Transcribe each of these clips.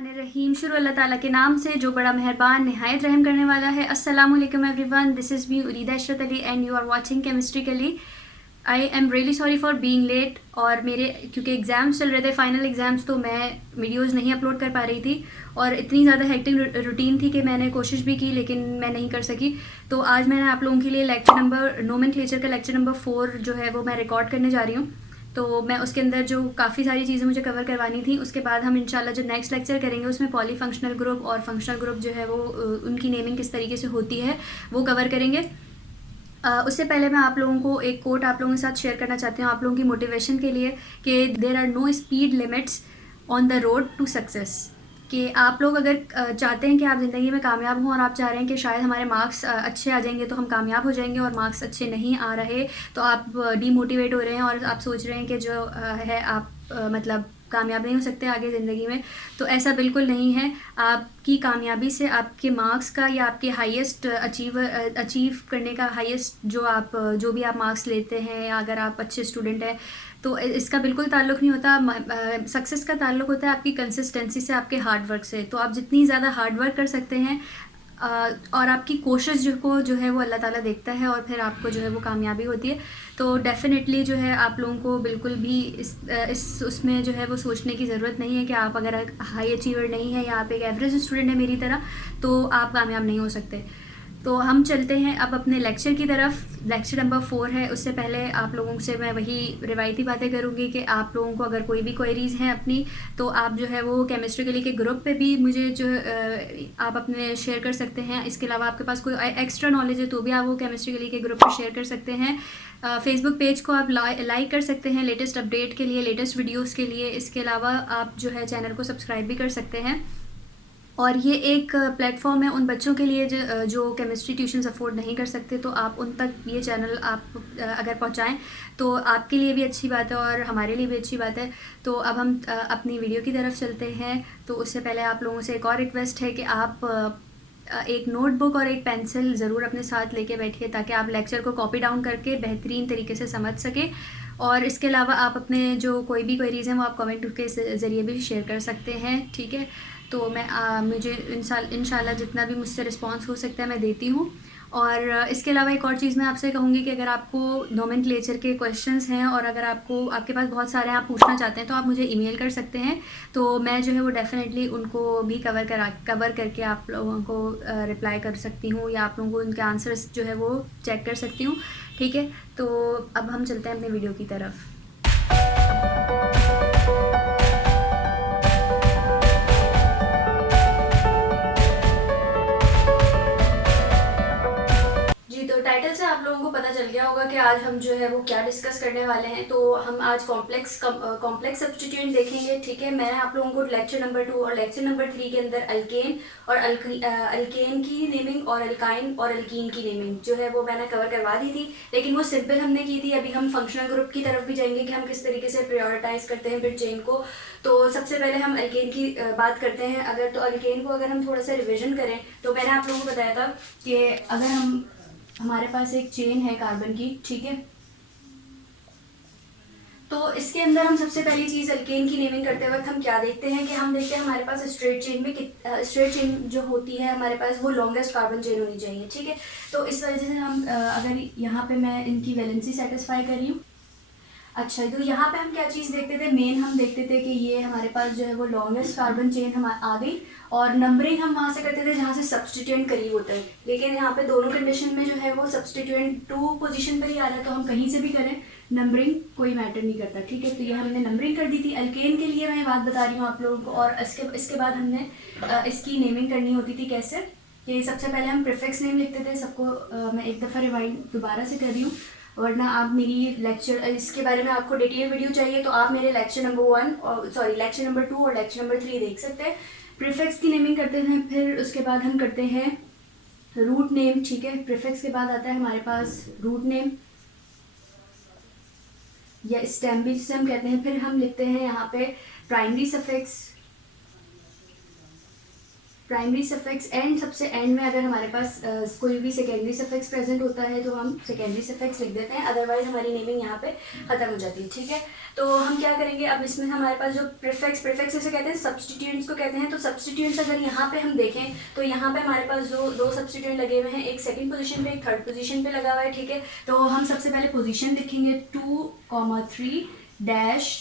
बिस्मिल्लाहिर्रहमानिर्रहीम। शुरू अल्लाह ताला के नाम से जो बड़ा मेहरबान नहायत रहम करने वाला है। अस्सलाम वालेकुम everyone, this is me Urida Ishrat Ali and you are watching chemistry Kali. I am really sorry for being late. और मेरे क्योंकि एग्ज़ाम्स चल रहे थे, फाइनल एग्ज़ाम्स, तो मैं वीडियोज़ नहीं अपलोड कर पा रही थी और इतनी ज़्यादा हेक्टिक रूटीन थी कि मैंने कोशिश भी की लेकिन मैं नहीं कर सकी। तो आज मैंने आप लोगों के लिए लेक्चर नंबर नोमेनक्लेचर का लेक्चर नंबर 4 जो है वो मैं रिकॉर्ड करने जा रही हूँ। तो मैं उसके अंदर जो काफ़ी सारी चीज़ें मुझे कवर करवानी थी, उसके बाद हम इंशाल्लाह जो नेक्स्ट लेक्चर करेंगे उसमें पॉली फंक्शनल ग्रुप और फंक्शनल ग्रुप जो है वो उनकी नेमिंग किस तरीके से होती है वो कवर करेंगे। उससे पहले मैं आप लोगों को एक कोट आप लोगों के साथ शेयर करना चाहती हूँ आप लोगों की मोटिवेशन के लिए कि there are no speed limits on the road to success. कि आप लोग अगर चाहते हैं कि आप ज़िंदगी में कामयाब हों और आप चाह रहे हैं कि शायद हमारे मार्क्स अच्छे आ जाएंगे तो हम कामयाब हो जाएंगे, और मार्क्स अच्छे नहीं आ रहे तो आप डीमोटिवेट हो रहे हैं और आप सोच रहे हैं कि जो है आप मतलब कामयाब नहीं हो सकते आगे ज़िंदगी में, तो ऐसा बिल्कुल नहीं है। आपकी कामयाबी से आपके मार्क्स का या आपके हाईएस्ट अचीव करने का हाईएस्ट जो भी आप मार्क्स लेते हैं या अगर आप अच्छे स्टूडेंट हैं तो इसका बिल्कुल ताल्लुक़ नहीं होता। सक्सेस का ताल्लुक़ होता है आपकी कंसिस्टेंसी से, आपके हार्ड वर्क से। तो आप जितनी ज़्यादा हार्ड वर्क कर सकते हैं और आपकी कोशिश जो है वो अल्लाह ताला देखता है और फिर आपको जो है वो कामयाबी होती है। तो डेफ़िनेटली जो है आप लोगों को बिल्कुल भी इस उसमें जो है वो सोचने की ज़रूरत नहीं है कि आप अगर हाई अचीवर नहीं है या आप एक एवरेज स्टूडेंट है मेरी तरह तो आप कामयाब नहीं हो सकते। तो हम चलते हैं अब अपने लेक्चर की तरफ। लेक्चर नंबर 4 है। उससे पहले आप लोगों से मैं वही रिवायती बातें करूँगी कि आप लोगों को अगर कोई भी क्वेरीज़ हैं अपनी तो आप जो है वो केमिस्ट्री के लिए के ग्रुप पे भी मुझे जो आप अपने शेयर कर सकते हैं। इसके अलावा आपके पास कोई एक्स्ट्रा नॉलेज है तो भी आप वो केमिस्ट्री के लिए के ग्रुप पे शेयर कर सकते हैं। फेसबुक पेज को आप लाइक कर सकते हैं लेटेस्ट अपडेट के लिए, लेटेस्ट वीडियोज़ के लिए। इसके अलावा आप जो है चैनल को सब्सक्राइब भी कर सकते हैं। और ये एक प्लेटफॉर्म है उन बच्चों के लिए जो केमिस्ट्री ट्यूशन्स अफोर्ड नहीं कर सकते, तो आप उन तक ये चैनल आप अगर पहुंचाएं तो आपके लिए भी अच्छी बात है और हमारे लिए भी अच्छी बात है। तो अब हम अपनी वीडियो की तरफ चलते हैं। तो उससे पहले आप लोगों से एक और रिक्वेस्ट है कि आप एक नोटबुक और एक पेंसिल ज़रूर अपने साथ लेके बैठिए ताकि आप लेक्चर को कॉपी डाउन करके बेहतरीन तरीके से समझ सकें। और इसके अलावा आप अपने जो कोई भी क्वेरीज़ हैं वो आप कमेंट के ज़रिए भी शेयर कर सकते हैं, ठीक है। तो मैं मुझे इंशाल्लाह जितना भी मुझसे रिस्पांस हो सकता है मैं देती हूँ। और इसके अलावा एक और चीज़ मैं आपसे कहूँगी कि अगर आपको नोमेनक्लेचर के क्वेश्चंस हैं और अगर आपके पास बहुत सारे आप पूछना चाहते हैं तो आप मुझे ईमेल कर सकते हैं। तो मैं जो है वो डेफ़िनेटली उनको भी कवर करके आप लोगों को रिप्लाई कर सकती हूँ या आप लोगों को उनके आंसर्स जो है वो चेक कर सकती हूँ, ठीक है। तो अब हम चलते हैं अपने वीडियो की तरफ। तो टाइटल से आप लोगों को पता चल गया होगा कि आज हम जो है वो क्या डिस्कस करने वाले हैं। तो हम आज कॉम्प्लेक्स सब्स्टिट्यूएंट देखेंगे, ठीक है। मैंने आप लोगों को लेक्चर नंबर 2 और लेक्चर नंबर 3 के अंदर अल्केन और अल्केन की नेमिंग और अल्काइन और अल्कीन की नेमिंग जो है वो मैंने कवर करवा दी थी, लेकिन वो सिंपल हमने की थी। अभी हम फंक्शनल ग्रुप की तरफ भी जाएंगे कि हम किस तरीके से प्रायोरिटाइज करते हैं फिर चेन को। तो सबसे पहले हम अल्केन की बात करते हैं। अल्केन को अगर हम थोड़ा सा रिविजन करें तो मैंने आप लोगों को बताया था कि अगर हमारे पास एक चेन है कार्बन की, ठीक है। तो इसके अंदर हम सबसे पहली चीज़ अल्केन की नेमिंग करते वक्त हम क्या देखते हैं कि हम देखते हैं हमारे पास स्ट्रेट चेन जो होती है हमारे पास वो लॉन्गेस्ट कार्बन चेन होनी चाहिए, ठीक है। तो इस वजह से हम अगर यहाँ पे मैं इनकी वैलेंसी सेटिस्फाई कर रही हूँ। अच्छा, तो यहाँ पे हम क्या चीज़ देखते थे, मेन हम देखते थे कि ये हमारे पास जो है वो लॉन्गेस्ट कार्बन चेन हम आ गई। और नंबरिंग हम वहाँ से करते थे जहाँ से सब्सटीट्यूएंट करीब होता है, लेकिन यहाँ पे दोनों कंडीशन में जो है वो सब्सटीट्यूएंट 2 पोजीशन पर ही आ रहा है, तो हम कहीं से भी करें नंबरिंग कोई मैटर नहीं करता, ठीक है। तो ये हमने नंबरिंग कर दी थी। अल्केन के लिए मैं बात बता रही हूँ आप लोगों को। और इसके बाद हमने इसकी नेमिंग करनी होती थी कैसे, कि सबसे पहले हम प्रीफिक्स नेम लिखते थे। सबको मैं एक दफ़ा रिवाइंड दोबारा से कर रही हूँ, वरना आप मेरी लेक्चर इसके बारे में आपको डिटेल वीडियो चाहिए तो आप मेरे लेक्चर नंबर 2 और लेक्चर नंबर 3 देख सकते हैं। प्रीफिक्स की नेमिंग करते हैं, फिर उसके बाद हम करते हैं रूट नेम, ठीक है। प्रीफिक्स के बाद आता है हमारे पास रूट नेम या स्टेम भी जिसे हम कहते हैं। फिर हम लिखते हैं यहाँ पे primary suffix, primary suffix and सबसे एंड में अगर हमारे पास कोई भी सेकेंडरी सफिक्स प्रेजेंट होता है तो हम सेकेंडरी सफिक्स लिख देते हैं, अदरवाइज हमारी नेमिंग यहाँ पे खत्म हो जाती है। ठीक है, तो हम क्या करेंगे, अब इसमें हमारे पास जो प्रीफिक्स इसे कहते हैं, सब्स्टिट्यूएंट्स को कहते हैं। तो सब्स्टिट्यूएंट्स अगर यहाँ पे हम देखें तो यहाँ पे हमारे पास जो दो सब्स्टिट्यूएंट लगे हुए हैं, एक सेकंड पोजीशन पे, एक थर्ड पोजीशन पे लगा हुआ है। ठीक है, तो हम सबसे पहले पोजीशन लिखेंगे 2,3 डैश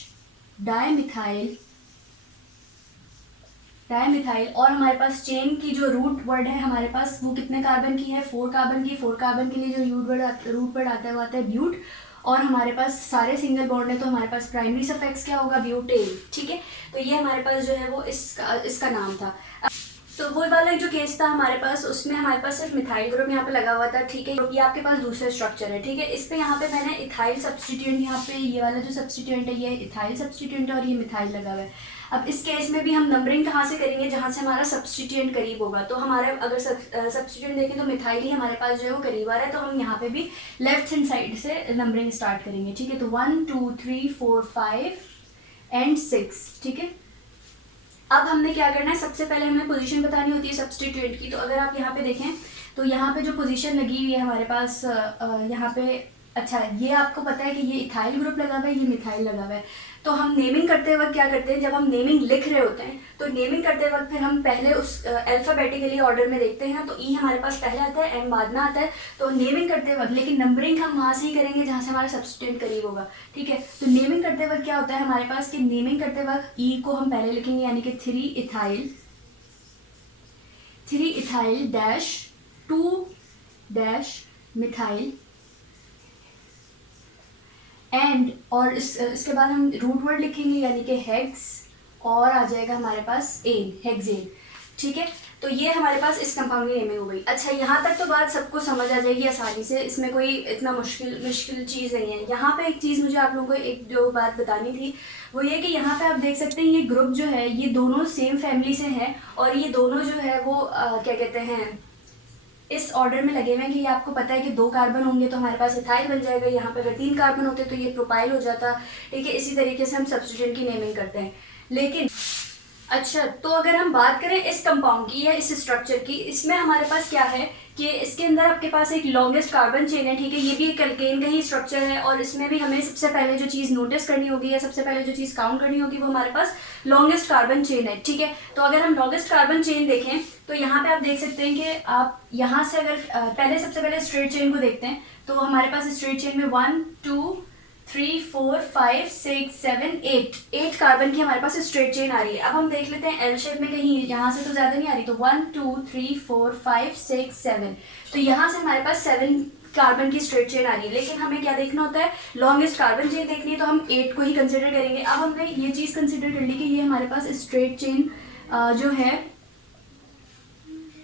डाइमिथाइल और हमारे पास चेन की जो रूट वर्ड है हमारे पास वो कितने कार्बन की है, 4 कार्बन की। 4 कार्बन के लिए जो रूट वर्ड आता है वो आता है ब्यूट, और हमारे पास सारे सिंगल बॉन्ड है तो हमारे पास प्राइमरी सफिक्स क्या होगा, ब्यूटेन। ठीक है, तो ये हमारे पास जो है वो इसका नाम था। तो वो वाला जो केस था हमारे पास, उसमें हमारे पास सिर्फ मिथाइल ग्रुप यहाँ पे लगा हुआ था। ठीक है, ये आपके पास दूसरा स्ट्रक्चर है। ठीक है, इस पे यहाँ पे मैंने इथाइल सब्स्टिट्यूएंट, यहाँ पे ये वाला जो सब्स्टिट्यूएंट है ये इथाइल सब्स्टिट्यूएंट है और ये मिथाइल लगा हुआ है। अब इस केस में भी हम नंबरिंग कहाँ से करेंगे, जहाँ से हमारा सब्स्टिट्यूएंट करीब होगा। तो हमारे अगर सब्स्टिट्यूएंट देखें तो मिथाइल ही हमारे पास जो है वो करीब आ रहा है, तो हम यहाँ पे भी लेफ्ट हैंड साइड से नंबरिंग स्टार्ट करेंगे। ठीक है, तो 1 2 3 4 5 एंड 6। ठीक है, अब हमने क्या करना है, सबसे पहले हमें पोजीशन बतानी होती है सब्स्टिट्यूएंट की। तो अगर आप यहाँ पे देखें तो यहाँ पे जो पोजीशन लगी हुई है हमारे पास यहाँ पे, अच्छा ये आपको पता है कि ये इथाइल ग्रुप लगा हुआ है, ये मिथाइल लगा हुआ है। तो हम नेमिंग करते वक्त क्या करते हैं, जब हम नेमिंग लिख रहे होते हैं तो नेमिंग करते वक्त फिर हम पहले उस अल्फाबेटिकली ऑर्डर में देखते हैं। तो ई हमारे पास पहले आता है, एम बाद में आता है। तो नेमिंग करते वक्त, लेकिन नंबरिंग हम वहाँ से ही करेंगे जहाँ से हमारा सब्स्टिट्यूएंट करीब होगा। ठीक है, तो नेमिंग करते वक्त क्या होता है हमारे पास कि नेमिंग करते वक्त ई को हम पहले लिखेंगे, यानी कि 3 ethyl dash 2 dash methyl and, और इसके बाद हम रूट वर्ड लिखेंगे यानी कि हेक्स, और आ जाएगा हमारे पास एन, हेक्सेन। ठीक है, तो ये हमारे पास इस कंपाउंड की नेमिंग हो गई। अच्छा, यहाँ तक तो बात सबको समझ आ जाएगी आसानी से, इसमें कोई इतना मुश्किल चीज़ नहीं है। यहाँ पे एक चीज़ मुझे आप लोगों को एक जो बात बतानी थी वो ये कि यहाँ पे आप देख सकते हैं ये ग्रुप जो है ये दोनों सेम फैमिली से हैं, और ये दोनों जो है वो क्या कहते हैं, इस ऑर्डर में लगे हुए हैं कि ये आपको पता है कि 2 कार्बन होंगे तो हमारे पास इथाइल बन जाएगा। यहाँ पे अगर 3 कार्बन होते तो ये प्रोपाइल हो जाता। ठीक है, इसी तरीके से हम सब्स्टिट्यूएंट की नेमिंग करते हैं। लेकिन अच्छा, तो अगर हम बात करें इस कंपाउंड की या इस स्ट्रक्चर की, इसमें हमारे पास क्या है कि इसके अंदर आपके पास एक लॉन्गेस्ट कार्बन चेन है। ठीक है, ये भी एक एल्केन का ही स्ट्रक्चर है, और इसमें भी हमें सबसे पहले जो चीज़ नोटिस करनी होगी या सबसे पहले जो चीज़ काउंट करनी होगी वो हमारे पास लॉन्गेस्ट कार्बन चेन है। ठीक है, तो अगर हम लॉन्गेस्ट कार्बन चेन देखें तो यहाँ पे आप देख सकते हैं कि आप यहाँ से अगर सबसे पहले स्ट्रेट चेन को देखते हैं तो हमारे पास स्ट्रेट चेन में 1 2 3 4 5 6 7 8 कार्बन की हमारे पास स्ट्रेट चेन आ रही है। अब हम देख लेते हैं एल शेप में, कहीं यहाँ से तो ज़्यादा नहीं आ रही, तो 1 2 3 4 5 6 7, तो यहाँ से हमारे पास 7 कार्बन की स्ट्रेट चेन आ रही है। लेकिन हमें क्या देखना होता है, लॉन्गेस्ट कार्बन चेन देखनी है, तो हम 8 को ही कंसिडर करेंगे। अब हमने ये चीज़ कंसिडर कर ली कि ये हमारे पास स्ट्रेट चेन जो है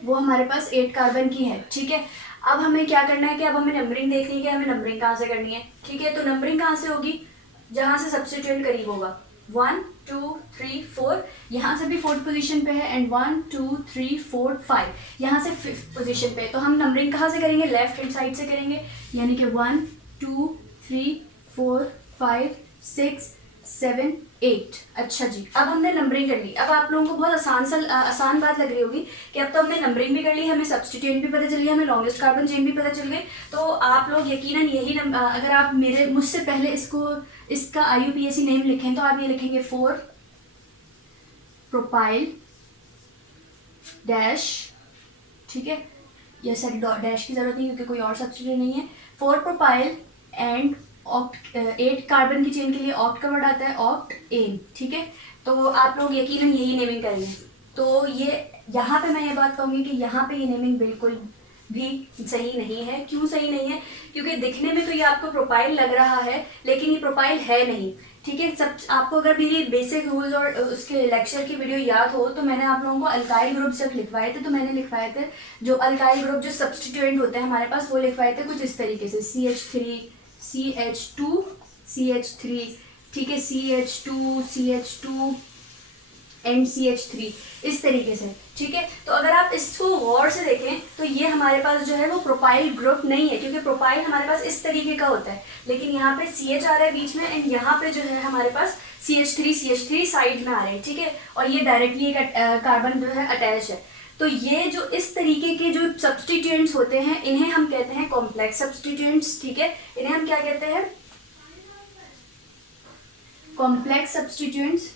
वो हमारे पास 8 कार्बन की है। ठीक है, अब हमें क्या करना है कि अब हमें नंबरिंग देखनी है कि हमें नंबरिंग कहाँ से करनी है। ठीक है, तो नंबरिंग कहाँ से होगी, जहाँ से सब्स्टिट्यूएंट करीब होगा। 1 2 3 4, यहाँ से भी 4th पोजीशन पे है, एंड 1 2 3 4 5 यहाँ से 5th पोजीशन पे। तो हम नंबरिंग कहाँ से करेंगे, लेफ्ट हैंड साइड से करेंगे, यानी कि 1 2 3 4 5 6 7 8। अच्छा जी, अब हमने नंबरिंग कर ली। अब आप लोगों को बहुत आसान बात लग रही होगी कि अब तो हमने नंबरिंग भी कर ली, हमें सब्स्टिट्यूएंट भी पता चल गया, हमें लॉन्गेस्ट कार्बन चेन भी पता चल गई। तो आप लोग यकीनन यही अगर आप मुझसे पहले इसका IUPAC नेम लिखें तो आप ये लिखेंगे 4 प्रोपाइल डैश। ठीक है, ये सर डैश की जरूरत नहीं क्योंकि कोई और सब्स्टिट्यूएंट नहीं है। 4 प्रोपाइल एंड 8 कार्बन की चेन के लिए ऑक्ट का वर्ड आता है, ऑक्ट एन। ठीक है, तो आप लोग यकीनन यही नेमिंग करेंगे। तो ये यहाँ पे मैं ये बात कहूँगी कि यहाँ पे ये नेमिंग बिल्कुल भी सही नहीं है। क्यों सही नहीं है, क्योंकि दिखने में तो ये आपको प्रोपाइल लग रहा है लेकिन ये प्रोपाइल है नहीं। ठीक है, सब आपको अगर मेरी बेसिक रूल्स और उसके लेक्चर की वीडियो याद हो तो मैंने आप लोगों को अल्काइल ग्रुप जब लिखवाए थे तो मैंने लिखवाए थे जो अल्काइल ग्रुप जो सब्स्टिट्यूएंट होते हैं हमारे पास वो लिखवाए थे कुछ इस तरीके से, CH3 CH2 CH3। ठीक है, CH2 CH2 एंड CH3 इस तरीके से। ठीक है, तो अगर आप इसको गौर से देखें तो ये हमारे पास जो है वो प्रोपाइल ग्रुप नहीं है, क्योंकि प्रोपाइल हमारे पास इस तरीके का होता है, लेकिन यहाँ पे CH आ रहा है बीच में, एंड यहाँ पे जो है हमारे पास CH3 साइड में आ रहे हैं। ठीक है, और ये डायरेक्टली एक कार्बन जो है अटैच है। तो ये जो इस तरीके के जो सब्स्टिट्यूएंट्स होते हैं इन्हें हम कहते हैं कॉम्प्लेक्स सब्स्टिट्यूएंट्स, ठीक है। इन्हें हम क्या कहते हैं, कॉम्प्लेक्स सब्स्टिट्यूएंट्स।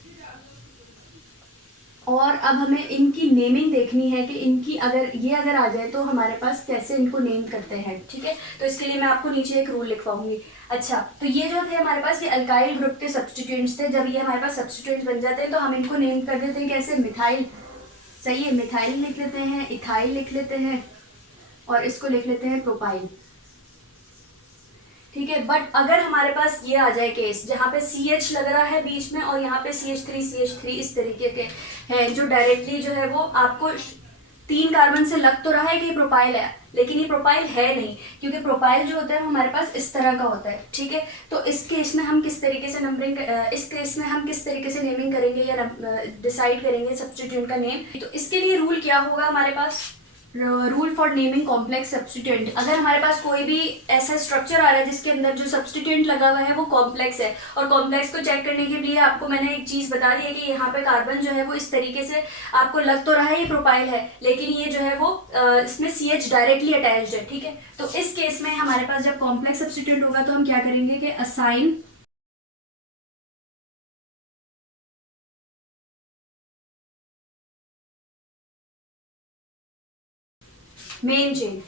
और अब हमें इनकी नेमिंग देखनी है कि इनकी अगर आ जाए तो हमारे पास कैसे इनको नेम करते हैं, ठीक है। तो इसके लिए मैं आपको नीचे एक रूल लिखवाऊंगी। अच्छा, तो ये जो थे हमारे पास ये अल्काइल ग्रुप के सब्स्टिट्यूएंट्स थे। जब ये हमारे पास सब्स्टिट्यूएंट्स बन जाते हैं तो हम इनको नेम कर देते हैं कैसे, मिथाइल, सही है, मिथाइल लिख लेते हैं, इथाइल लिख लेते हैं और इसको लिख लेते हैं प्रोपाइल, ठीक है। बट अगर हमारे पास ये आ जाए केस जहाँ पे CH लग रहा है बीच में और यहाँ पे CH3 इस तरीके के हैं जो डायरेक्टली जो है वो आपको 3 कार्बन से लग तो रहा है कि ये प्रोपाइल है, लेकिन ये प्रोपाइल है नहीं, क्योंकि प्रोपाइल जो होता है वो हमारे पास इस तरह का होता है, ठीक है। तो इस केस में हम किस तरीके से नेमिंग करेंगे या डिसाइड करेंगे सब्स्टिट्यूएंट का नेम। तो इसके लिए रूल क्या होगा हमारे पास, rule for naming complex substituent. अगर हमारे पास कोई भी ऐसा स्ट्रक्चर आ रहा है जिसके अंदर जो सब्स्टिट्यूएंट लगा हुआ है वो कॉम्प्लेक्स है, और कॉम्प्लेक्स को चेक करने के लिए आपको मैंने एक चीज बता दी है कि यहाँ पे कार्बन जो है वो इस तरीके से आपको लग तो रहा है ये प्रोपाइल है, लेकिन ये जो है वो इसमें CH डायरेक्टली अटैच्ड है, ठीक है। तो इस केस में हमारे पास जब कॉम्प्लेक्स सब्स्टिट्यूएंट होगा तो हम क्या करेंगे कि असाइन मेन चेन,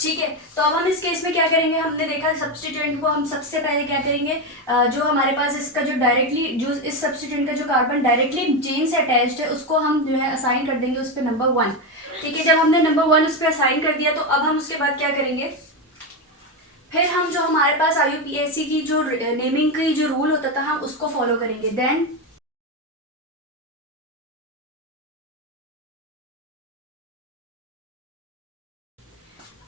ठीक है। तो अब हम इस केस में क्या करेंगे, हमने देखा सब्स्टिट्यूएंट को हम सबसे पहले क्या करेंगे, जो हमारे पास इसका जो डायरेक्टली जो इस सब्स्टिट्यूएंट का जो कार्बन डायरेक्टली चेन से अटैच्ड है उसको हम जो है असाइन कर देंगे उस पर नंबर 1, ठीक है। जब हमने नंबर 1 उस पर असाइन कर दिया तो अब हम उसके बाद क्या करेंगे, फिर हम जो हमारे पास IUPAC की जो नेमिंग की जो रूल होता था हम उसको फॉलो करेंगे। देन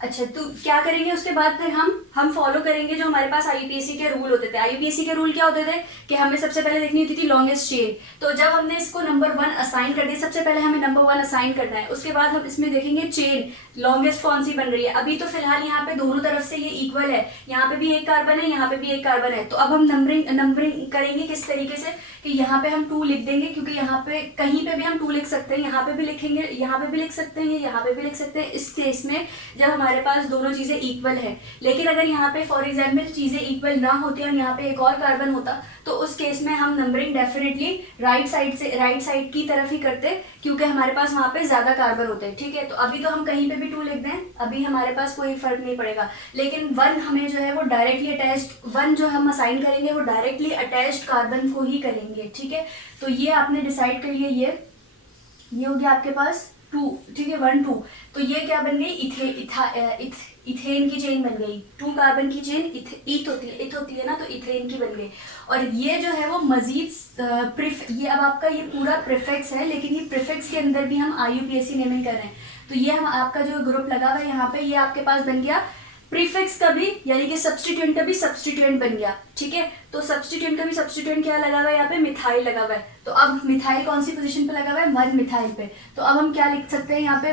अच्छा, तो क्या करेंगे उसके बाद फिर हम फॉलो करेंगे जो हमारे पास IUPAC के रूल होते थे। IUPAC के रूल क्या होते थे कि हमें सबसे पहले देखनी होती थी लॉन्गेस्ट चेन। तो जब हमने इसको नंबर 1 असाइन कर दिया, सबसे पहले हमें नंबर 1 असाइन करना है, उसके बाद हम इसमें देखेंगे चेन लॉन्गेस्ट कौन सी बन रही है। अभी तो फिलहाल यहाँ पे दोनों तरफ से ये इक्वल है, यहाँ पे भी एक कार्बन है, यहाँ पे भी एक कार्बन है। तो अब हम नंबरिंग करेंगे किस तरीके से कि यहाँ पे हम 2 लिख देंगे, क्योंकि यहाँ पे कहीं पे भी हम 2 लिख सकते हैं, यहाँ पे भी लिखेंगे, यहाँ पे भी लिख सकते हैं, यहाँ पे भी लिख सकते हैं, इस केस में जब हमारे पास दोनों चीजें इक्वल है। लेकिन अगर यहाँ पे फॉर एग्जाम्पल चीजें इक्वल ना होती और यहाँ पे एक और कार्बन होता तो उस केस में हम नंबरिंग डेफिनेटली राइट साइड की तरफ ही करते, क्योंकि हमारे पास वहाँ पे ज्यादा कार्बन होते हैं, ठीक है। तो अभी तो हम कहीं पे भी 2 लिख दें, अभी हमारे पास कोई फर्क नहीं पड़ेगा, लेकिन 1 हमें जो है वो डायरेक्टली अटैच्ड 1 जो हम असाइन करेंगे वो डायरेक्टली अटैच्ड कार्बन को ही करेंगे, ठीक है। तो ये आपने डिसाइड कर लिया, ये हो गया आपके पास 2, ठीक है, 1 2। तो ये क्या बन गई, इथेन की चेन बन गई, 2 कार्बन की चेन इथ होती है ना, तो इथेन की बन गई। और ये जो है वो मजीद ये अब आपका ये पूरा प्रीफिक्स है, लेकिन ये प्रीफिक्स के अंदर भी हम IUPAC नेमिंग कर रहे हैं। तो ये हम आपका जो ग्रुप लगा हुआ है यहाँ पे, ये आपके पास बन गया प्रीफिक्स का भी, यानी कि सब्स्टिट्यूएंट का भी सब्स्टिट्यूएंट बन गया, ठीक है। तो सब्स्टिट्यूएंट का भी सब्स्टिट्यूएंट क्या लगा हुआ है यहाँ पे, मिथाइल लगा हुआ है। तो अब मिथाइल कौन सी पोजीशन पे लगा हुआ है, 1 मिथाइल पे। तो अब हम क्या लिख सकते हैं यहाँ पे,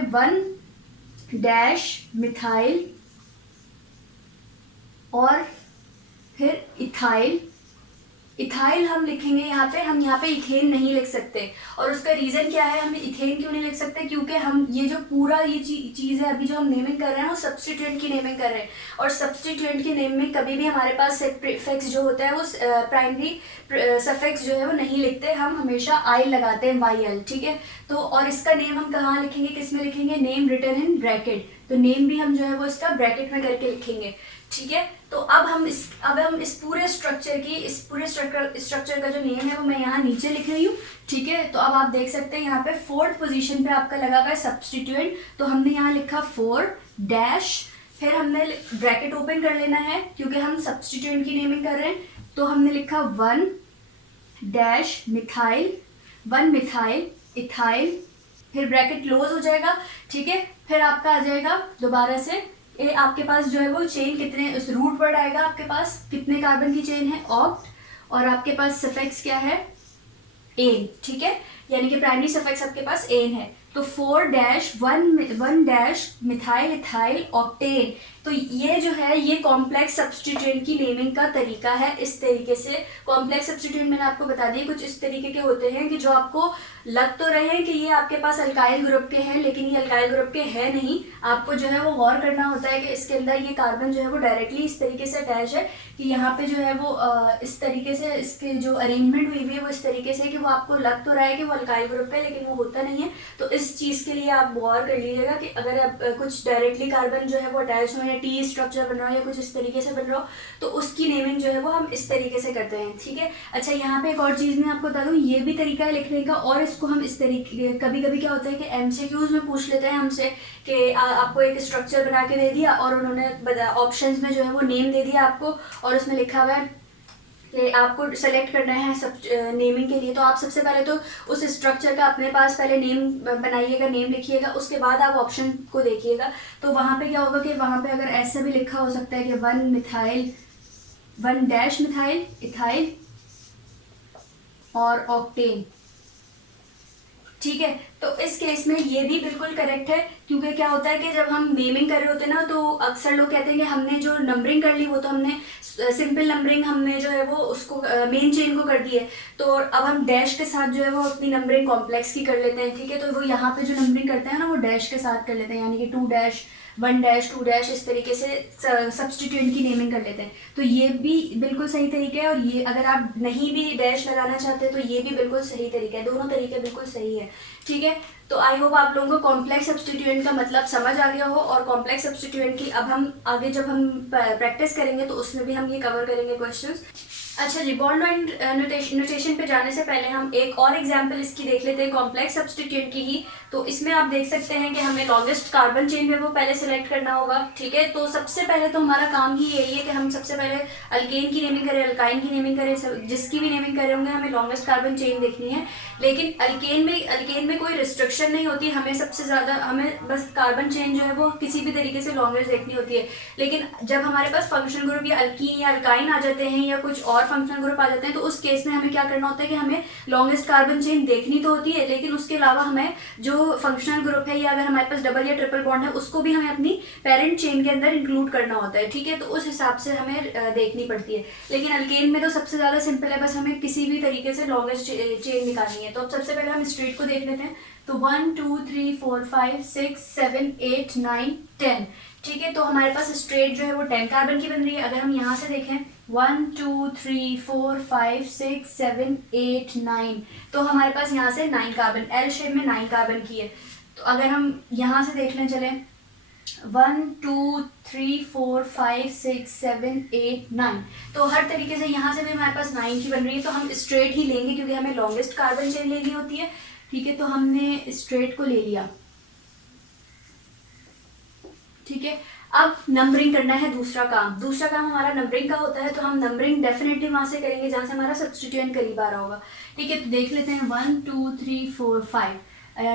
1 मिथाइल और फिर इथाइल हम लिखेंगे यहाँ पे, हम यहाँ पे इथेन नहीं लिख सकते। और उसका रीजन क्या है, हम इथेन क्यों नहीं लिख सकते, क्योंकि हम ये जो पूरा ये चीज है अभी जो हम नेमिंग कर रहे हैं वो सब्स्टिट्यूएंट की नेमिंग कर रहे हैं, और सब्स्टिट्यूएंट की नेम में कभी भी हमारे पास प्रीफिक्स जो होता है वो प्राइमरी सफिक्स जो है वो नहीं लिखते, हम हमेशा आई लगाते हैं, YL, ठीक है। तो और इसका नेम हम कहाँ लिखेंगे, किस में लिखेंगे, नेम रिटन इन ब्रैकेट। तो नेम भी हम जो है वो इसका ब्रैकेट में करके लिखेंगे, ठीक है। तो अब हम इस पूरे स्ट्रक्चर का जो नेम है वो मैं यहाँ नीचे लिख रही हूँ, ठीक है। तो अब आप देख सकते हैं यहाँ पे 4th पोजीशन पे आपका लगा हुआ है सब्स्टिट्यूएंट। तो हमने यहाँ लिखा 4 डैश, फिर हमने ब्रैकेट ओपन कर लेना है क्योंकि हम सब्स्टिट्यूएंट की नेमिंग कर रहे हैं। तो हमने लिखा 1 डैश मिथाइल, 1 मिथाइल इथाइल, फिर ब्रैकेट क्लोज हो जाएगा, ठीक है। फिर आपका आ जाएगा दोबारा से ये आपके पास जो है वो चेन कितने, उस रूट वर्ड आएगा आपके पास कितने कार्बन की चेन है, ऑक्ट, और आपके पास सफिक्स क्या है, एन, ठीक है। यानी कि प्राइमरी सफिक्स आपके पास एन है, तो 4-1 मिथाइल इथाइल ऑक्टेन। तो ये जो है ये कॉम्प्लेक्स सब्स्टिट्यूएंट की नेमिंग का तरीका है। इस तरीके से कॉम्प्लेक्स सब्स्टिट्यूएंट मैंने आपको बता दिया कुछ इस तरीके के होते हैं कि जो आपको लग तो रहे हैं कि ये आपके पास अल्काइल ग्रुप के हैं, लेकिन ये अल्काइल ग्रुप के हैं नहीं। आपको जो है वो गौर करना होता है कि इसके अंदर ये कार्बन जो है वो डायरेक्टली इस तरीके से अटैच है कि यहाँ पे जो है वो इस तरीके से इसके जो अरेंजमेंट हुई हुई है वो इस तरीके से कि वो आपको लग तो रहा है कि वो अल्काइल ग्रुप है, लेकिन वो होता नहीं है। तो इस चीज़ के लिए आप गौर कर लीजिएगा कि अगर आप कुछ डायरेक्टली कार्बन जो है वो अटैच हो या टी स्ट्रक्चर बन रहा हो या कुछ इस तरीके से बन रहा हो, तो उसकी नेमिंग जो है वो हम इस तरीके से करते हैं, ठीक है। अच्छा, यहाँ पे एक और चीज़ मैं आपको बता दूँ, ये भी तरीका है लिखने का, और इसको हम इस तरीके कभी कभी क्या होता है कि एमसीक्यूज में पूछ लेते हैं हमसे कि आपको एक स्ट्रक्चर बना के दे दिया और उन्होंने ऑप्शंस में जो है वो नेम दे दिया आपको, और उसमें लिखा हुआ है कि आपको सेलेक्ट करना है सब नेमिंग के लिए। तो आप सबसे पहले तो उस स्ट्रक्चर का अपने पास पहले नेम बनाइएगा, नेम लिखिएगा, उसके बाद आप ऑप्शन को देखिएगा। तो वहाँ पे क्या होगा कि वहाँ पे अगर ऐसा भी लिखा हो सकता है कि 1-मिथाइल इथाइल और ऑक्टेन, ठीक है। तो इस केस में ये भी बिल्कुल करेक्ट है, क्योंकि क्या होता है कि जब हम नेमिंग कर रहे होते हैं ना, तो अक्सर लोग कहते हैं कि हमने जो नंबरिंग कर ली वो तो हमने सिंपल नंबरिंग हमने जो है वो उसको मेन चेन को कर दी है, तो अब हम डैश के साथ जो है वो अपनी नंबरिंग कॉम्प्लेक्स की कर लेते हैं, ठीक है। तो वो यहाँ पे जो नंबरिंग करते हैं ना वो डैश के साथ कर लेते हैं, यानी कि 2-1-2 इस तरीके से सब्स्टिट्यूएंट की नेमिंग कर लेते हैं। तो ये भी बिल्कुल सही तरीका है, और ये अगर आप नहीं भी डैश लगाना चाहते तो ये भी बिल्कुल सही तरीका है, दोनों तरीके बिल्कुल सही है, ठीक है। तो आई होप आप लोगों को कॉम्प्लेक्स सब्स्टिट्यूएंट का मतलब समझ आ गया हो, और कॉम्प्लेक्स सब्स्टिट्यूएंट की अब हम आगे जब हम प्रैक्टिस करेंगे तो उसमें भी हम ये कवर करेंगे क्वेश्चंस। अच्छा जी, बॉन्ड एंड नोटेशन पे जाने से पहले हम एक और एग्जांपल इसकी देख लेते हैं कॉम्प्लेक्स सब्स्टिट्यूएंट की ही। तो इसमें आप देख सकते हैं कि हमें लॉन्गेस्ट कार्बन चेन में वो पहले सेलेक्ट करना होगा, ठीक है। तो सबसे पहले तो हमारा काम ही यही है कि हम सबसे पहले अल्केन की नेमिंग करें, अल्काइन की नेमिंग करें, जिसकी भी नेमिंग करे होंगे हमें लॉन्गेस्ट कार्बन चेन देखनी है। लेकिन अल्केन में कोई रिस्ट्रिक्शन नहीं होती, हमें सबसे ज़्यादा हमें बस कार्बन चेन जो है वो किसी भी तरीके से लॉन्गेस्ट देखनी होती है। लेकिन जब हमारे पास फंक्शनल ग्रुप या अल्कीन या अल्काइन आ जाते हैं या कुछ और फंक्शनल ग्रुप आ जाते हैं, तो उस केस में हमें क्या करना होता है कि हमें लॉन्गेस्ट कार्बन चेन देखनी तो होती है, लेकिन उसके अलावा हमें जो फंक्शनल ग्रुप है या अगर हमारे पास डबल या ट्रिपल बॉन्ड है उसको भी हमें अपनी पेरेंट चेन के अंदर इंक्लूड करना होता है, ठीक है। तो उस हिसाब से हमें देखनी पड़ती है। लेकिन अल्केन में तो सबसे ज़्यादा सिंपल है, बस हमें किसी भी तरीके से लॉन्गेस्ट चेन निकालनी है। तो अब सबसे पहले हम स्ट्रेट को देख लेते हैं। तो 1 2 3 4 5 6 7 8 9 10, ठीक है। तो हमारे पास स्ट्रेट जो है वो 10 कार्बन की बन रही है। अगर हम यहाँ से देखें 1 2 3 4 5 6 7 8 9, तो हमारे पास यहाँ से 9 कार्बन एल शेप में 9 कार्बन की है। तो अगर हम यहाँ से देखने चले 1 2 3 4 5 6 7 8 9, तो हर तरीके से यहाँ से भी हमारे पास 9 की बन रही है। तो हम स्ट्रेट ही लेंगे क्योंकि हमें लॉन्गेस्ट कार्बन चेन लेनी होती है, ठीक है। तो हमने स्ट्रेट को ले लिया, ठीक है। अब नंबरिंग करना है, दूसरा काम हमारा नंबरिंग का होता है। तो हम नंबरिंग डेफिनेटली वहां से करेंगे जहां से हमारा सब्स्टिट्यूएंट करीब आ रहा होगा, ठीक है। तो देख लेते हैं 1 2 3 4 5,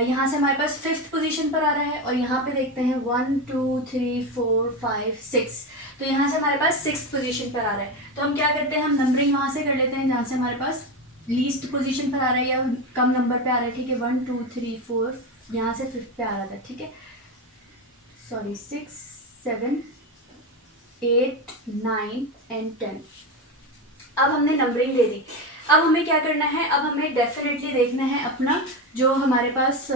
यहाँ से हमारे पास 5th पोजीशन पर आ रहा है, और यहाँ पे देखते हैं 1 2 3 4 5 6, तो यहाँ से हमारे पास 6th पोजीशन पर आ रहा है। तो हम क्या करते हैं, हम नंबरिंग वहां से कर लेते हैं जहाँ से हमारे पास लीस्ट पोजीशन पर आ रहा है या कम नंबर पे आ रहा है, ठीक है। 1 2 3 4 यहाँ से 5th पे आ रहा था, ठीक है। Sorry 6 7 8 9 and 10। अब हमने नंबरिंग दे दी। अब हमें क्या करना है, अब हमें डेफिनेटली देखना है अपना जो हमारे पास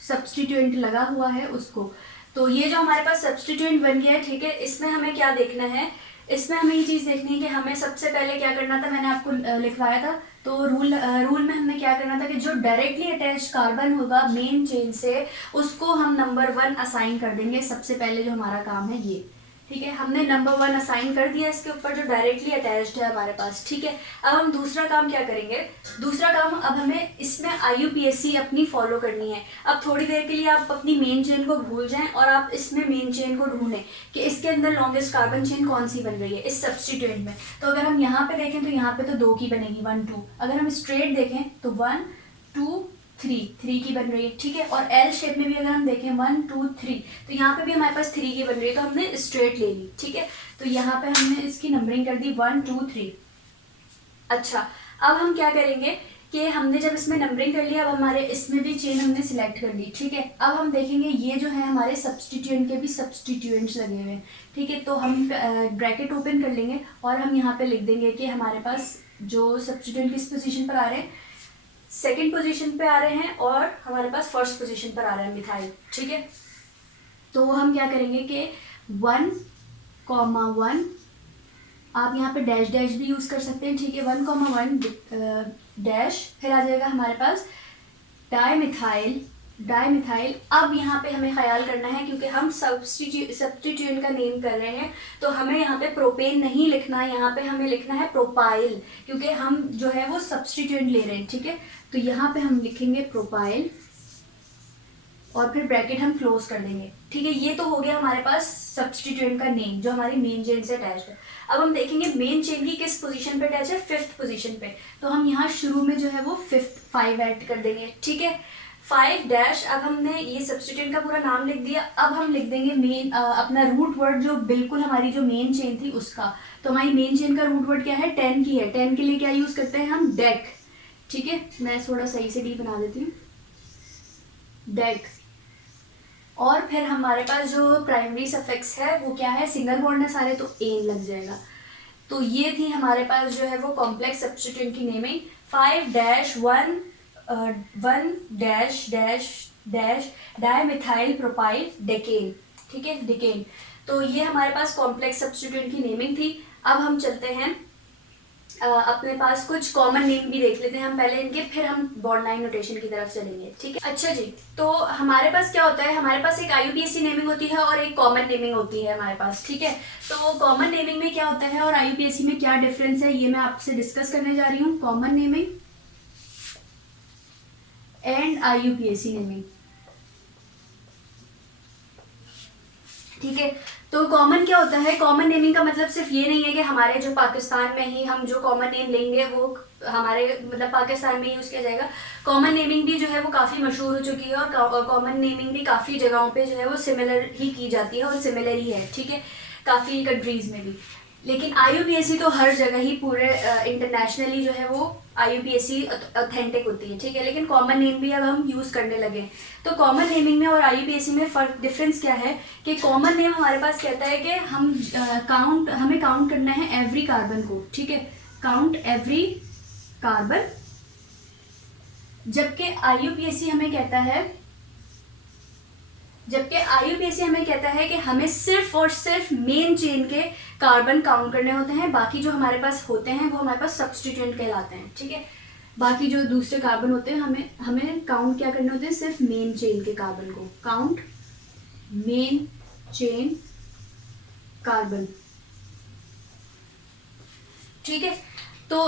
सब्स्टिट्यूएंट लगा हुआ है उसको। तो ये जो हमारे पास सब्स्टिट्यूएंट बन गया है, ठीक है, इसमें हमें क्या देखना है, इसमें हमें ये चीज़ देखनी है कि हमें सबसे पहले क्या करना था, मैंने आपको लिखवाया था। तो रूल में हमें क्या करना था कि जो डायरेक्टली अटैच कार्बन होगा मेन चेन से उसको हम नंबर 1 असाइन कर देंगे। सबसे पहले जो हमारा काम है ये, ठीक है, हमने नंबर 1 असाइन कर दिया इसके ऊपर जो डायरेक्टली अटैच्ड है हमारे पास, ठीक है। अब हम दूसरा काम क्या करेंगे, दूसरा काम अब हमें इसमें IUPAC अपनी फॉलो करनी है। अब थोड़ी देर के लिए आप अपनी मेन चेन को भूल जाएं और आप इसमें मेन चेन को ढूंढें कि इसके अंदर लॉन्गेस्ट कार्बन चेन कौन सी बन रही है इस सब्स्टिट्यूएंट में। तो अगर हम यहाँ पे देखें तो यहाँ पे तो 2 की बनेगी 1 2, अगर हम स्ट्रेट देखें तो 1 2 3 की बन रही है, ठीक है। और एल शेप में भी अगर हम देखें 1 2 3, तो यहाँ पे भी हमारे पास 3 की बन रही है, तो हमने स्ट्रेट ले ली, ठीक है। तो यहाँ पे हमने इसकी नंबरिंग कर दी 1 2 3। अच्छा, अब हम क्या करेंगे, कि हमने जब इसमें नंबरिंग कर लिया, अब हमारे इसमें भी चेन हमने सिलेक्ट कर ली, ठीक है। अब हम देखेंगे ये जो है हमारे सब्सटीट्यूएंट के भी सब्सटीट्यूएंट्स लगे हुए हैं, ठीक है। तो हम ब्रैकेट ओपन कर लेंगे और हम यहाँ पे लिख देंगे कि हमारे पास जो सब्सटीट्यूएंट किस पोजीशन पर आ रहे हैं, सेकंड पोजीशन पे आ रहे हैं, और हमारे पास फर्स्ट पोजीशन पर आ रहे हैं मिथाइल, ठीक है। तो हम क्या करेंगे कि 1,1, आप यहाँ पे डैश डैश भी यूज़ कर सकते हैं, ठीक है। 1,1 डैश, फिर आ जाएगा हमारे पास डाईमिथाइल। अब यहाँ पे हमें ख्याल करना है, क्योंकि हम सब्स्टिट्यूएंट का नेम कर रहे हैं, तो हमें यहाँ पे प्रोपेन नहीं लिखना है, यहाँ पे हमें लिखना है प्रोपाइल, क्योंकि हम जो है वो सब्स्टिट्यूएंट ले रहे हैं, ठीक है। तो यहाँ पे हम लिखेंगे प्रोपाइल और फिर ब्रैकेट हम क्लोज कर देंगे, ठीक है। ये तो हो गया हमारे पास सब्स्टिट्यूएंट का नेम जो हमारी मेन चेन से अटैच है। अब हम देखेंगे मेन चेन की किस पोजीशन पे अटैच है, 5th पोजीशन पे। तो हम यहाँ शुरू में जो है वो 5 ऐड कर देंगे, ठीक है। 5 डैश, अब हमने ये सब्स्टिट्यूएंट का पूरा नाम लिख दिया। अब हम लिख देंगे मेन अपना रूट वर्ड जो बिल्कुल हमारी जो मेन चेन थी उसका। तो हमारी मेन चेन का रूट वर्ड क्या है, 10 की है। 10 के लिए क्या यूज़ करते हैं हम, डेक, ठीक है। मैं थोड़ा सही से डी बना देती हूँ, डेक। और फिर हमारे पास जो प्राइमरी सफिक्स है वो क्या है, सिंगल बॉन्ड है सारे, तो एन लग जाएगा। तो ये थी हमारे पास जो है वो कॉम्प्लेक्स सब्स्टिट्यूएंट की naming. 5 dash 1 dash dash dash dimethyl propyl decane, ठीक है, डेकेन। तो ये हमारे पास कॉम्प्लेक्स सब्स्टिट्यूएंट की नेमिंग थी। अब हम चलते हैं अपने पास कुछ कॉमन नेम भी देख लेते हैं हम पहले इनके, फिर हम बॉन्ड लाइन नोटेशन की तरफ चलेंगे, ठीक है। अच्छा जी, तो हमारे पास क्या होता है, हमारे पास एक IUPAC नेमिंग होती है और एक कॉमन नेमिंग होती है हमारे पास, ठीक है। तो कॉमन नेमिंग में क्या होता है और IUPAC में क्या डिफरेंस है, ये मैं आपसे डिस्कस करने जा रही हूँ। Common naming and IUPAC naming, ठीक है। तो कॉमन क्या होता है, कॉमन नेमिंग का मतलब सिर्फ ये नहीं है कि हमारे जो पाकिस्तान में ही हम जो कॉमन नेम लेंगे वो हमारे मतलब पाकिस्तान में यूज़ किया जाएगा। कॉमन नेमिंग भी जो है वो काफ़ी मशहूर हो चुकी है और कॉमन नेमिंग भी काफ़ी जगहों पे जो है वो सिमिलर ही की जाती है और सिमिलर ही है, ठीक है, काफ़ी कंट्रीज़ में भी। लेकिन IUPAC तो हर जगह ही पूरे इंटरनेशनली जो है वो IUPAC ऑथेंटिक होती है, ठीक है। लेकिन कॉमन नेम भी अब हम यूज़ करने लगे। तो कॉमन नेमिंग में और IUPAC में फ़र्क डिफरेंस क्या है कि कॉमन नेम हमारे पास कहता है कि हमें काउंट करना है एवरी कार्बन को, ठीक है, काउंट एवरी कार्बन, जबकि IUPAC हमें कहता है कि हमें सिर्फ और सिर्फ मेन चेन के कार्बन काउंट करने होते हैं, बाकी जो हमारे पास होते हैं वो हमारे पास सब्स्टिट्यूएंट कहलाते हैं, ठीक है। बाकी जो दूसरे कार्बन होते हैं हमें काउंट क्या करने होते हैं, सिर्फ मेन चेन के कार्बन को, काउंट मेन चेन कार्बन, ठीक है। तो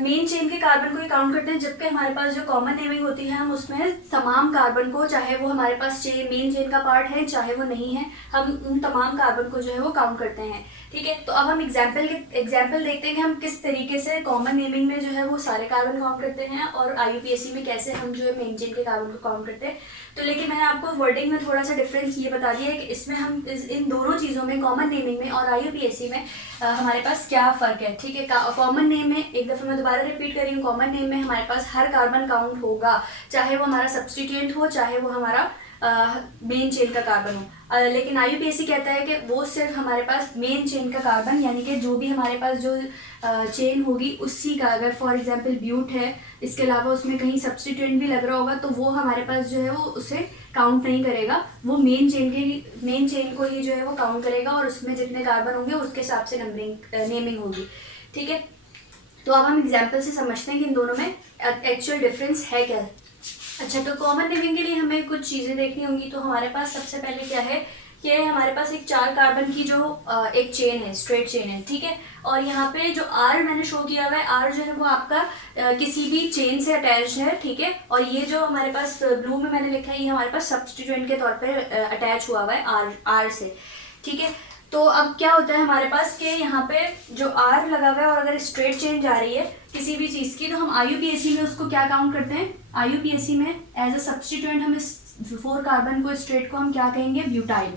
मेन चेन के कार्बन को ही काउंट करते हैं, जबकि हमारे पास जो कॉमन नेमिंग होती है हम उसमें तमाम कार्बन को, चाहे वो हमारे पास मेन चेन का पार्ट है चाहे वो नहीं है, हम उन तमाम कार्बन को जो है वो काउंट करते हैं, ठीक है। तो अब हम एग्जाम्पल देखते हैं कि हम किस तरीके से कॉमन नेमिंग में जो है वो सारे कार्बन काउंट करते हैं और IUPAC में कैसे हम जो है मेन चेन के कार्बन को काउंट करते हैं। तो लेकिन मैंने आपको वर्डिंग में थोड़ा सा डिफरेंस ये बता दिया है कि इसमें हम इन दोनों चीज़ों में, कॉमन नेमिंग में और IUPAC में हमारे पास क्या फ़र्क है, ठीक है। कॉमन नेम में एक दफ़ा मैं दोबारा रिपीट कर रही हूँ, कॉमन नेम में हमारे पास हर कार्बन काउंट होगा, चाहे वो हमारा सब्स्टिट्यूएंट हो चाहे वो हमारा मेन चेन का कार्बन हो। लेकिन IUPAC कहता है कि वो सिर्फ हमारे पास मेन चेन का कार्बन, यानी कि जो भी हमारे पास जो चेन होगी उसी का, अगर फॉर एग्जांपल ब्यूट है, इसके अलावा उसमें कहीं सब्स्टिट्यूएंट भी लग रहा होगा तो वो हमारे पास जो है वो उसे काउंट नहीं करेगा, वो मेन चेन को ही जो है वो काउंट करेगा और उसमें जितने कार्बन होंगे उसके हिसाब से नेमिंग होगी, ठीक है। तो अब हम एग्जाम्पल से समझते हैं कि इन दोनों में एक्चुअल डिफरेंस है क्या। अच्छा, तो कॉमन नेमिंग के लिए हमें कुछ चीज़ें देखनी होंगी। तो हमारे पास सबसे पहले क्या है कि हमारे पास एक 4 कार्बन की जो एक चेन है, स्ट्रेट चेन है, ठीक है। और यहाँ पे जो R मैंने शो किया हुआ है, R जो है वो आपका किसी भी चेन से अटैच है, ठीक है। और ये जो हमारे पास ब्लू में मैंने लिखा है ये हमारे पास सब्स्टिट्यूएंट के तौर पर अटैच हुआ हुआ है R से, ठीक है। तो अब क्या होता है हमारे पास कि यहाँ पे जो R लगा हुआ है और अगर स्ट्रेट चेन जा रही है किसी भी चीज़ की, तो हम IUPAC में उसको क्या काउंट करते हैं, IUPAC में एज अ सब्स्टिट्यूएंट हम इस 4 कार्बन को, स्ट्रेट को हम क्या कहेंगे, ब्यूटाइल,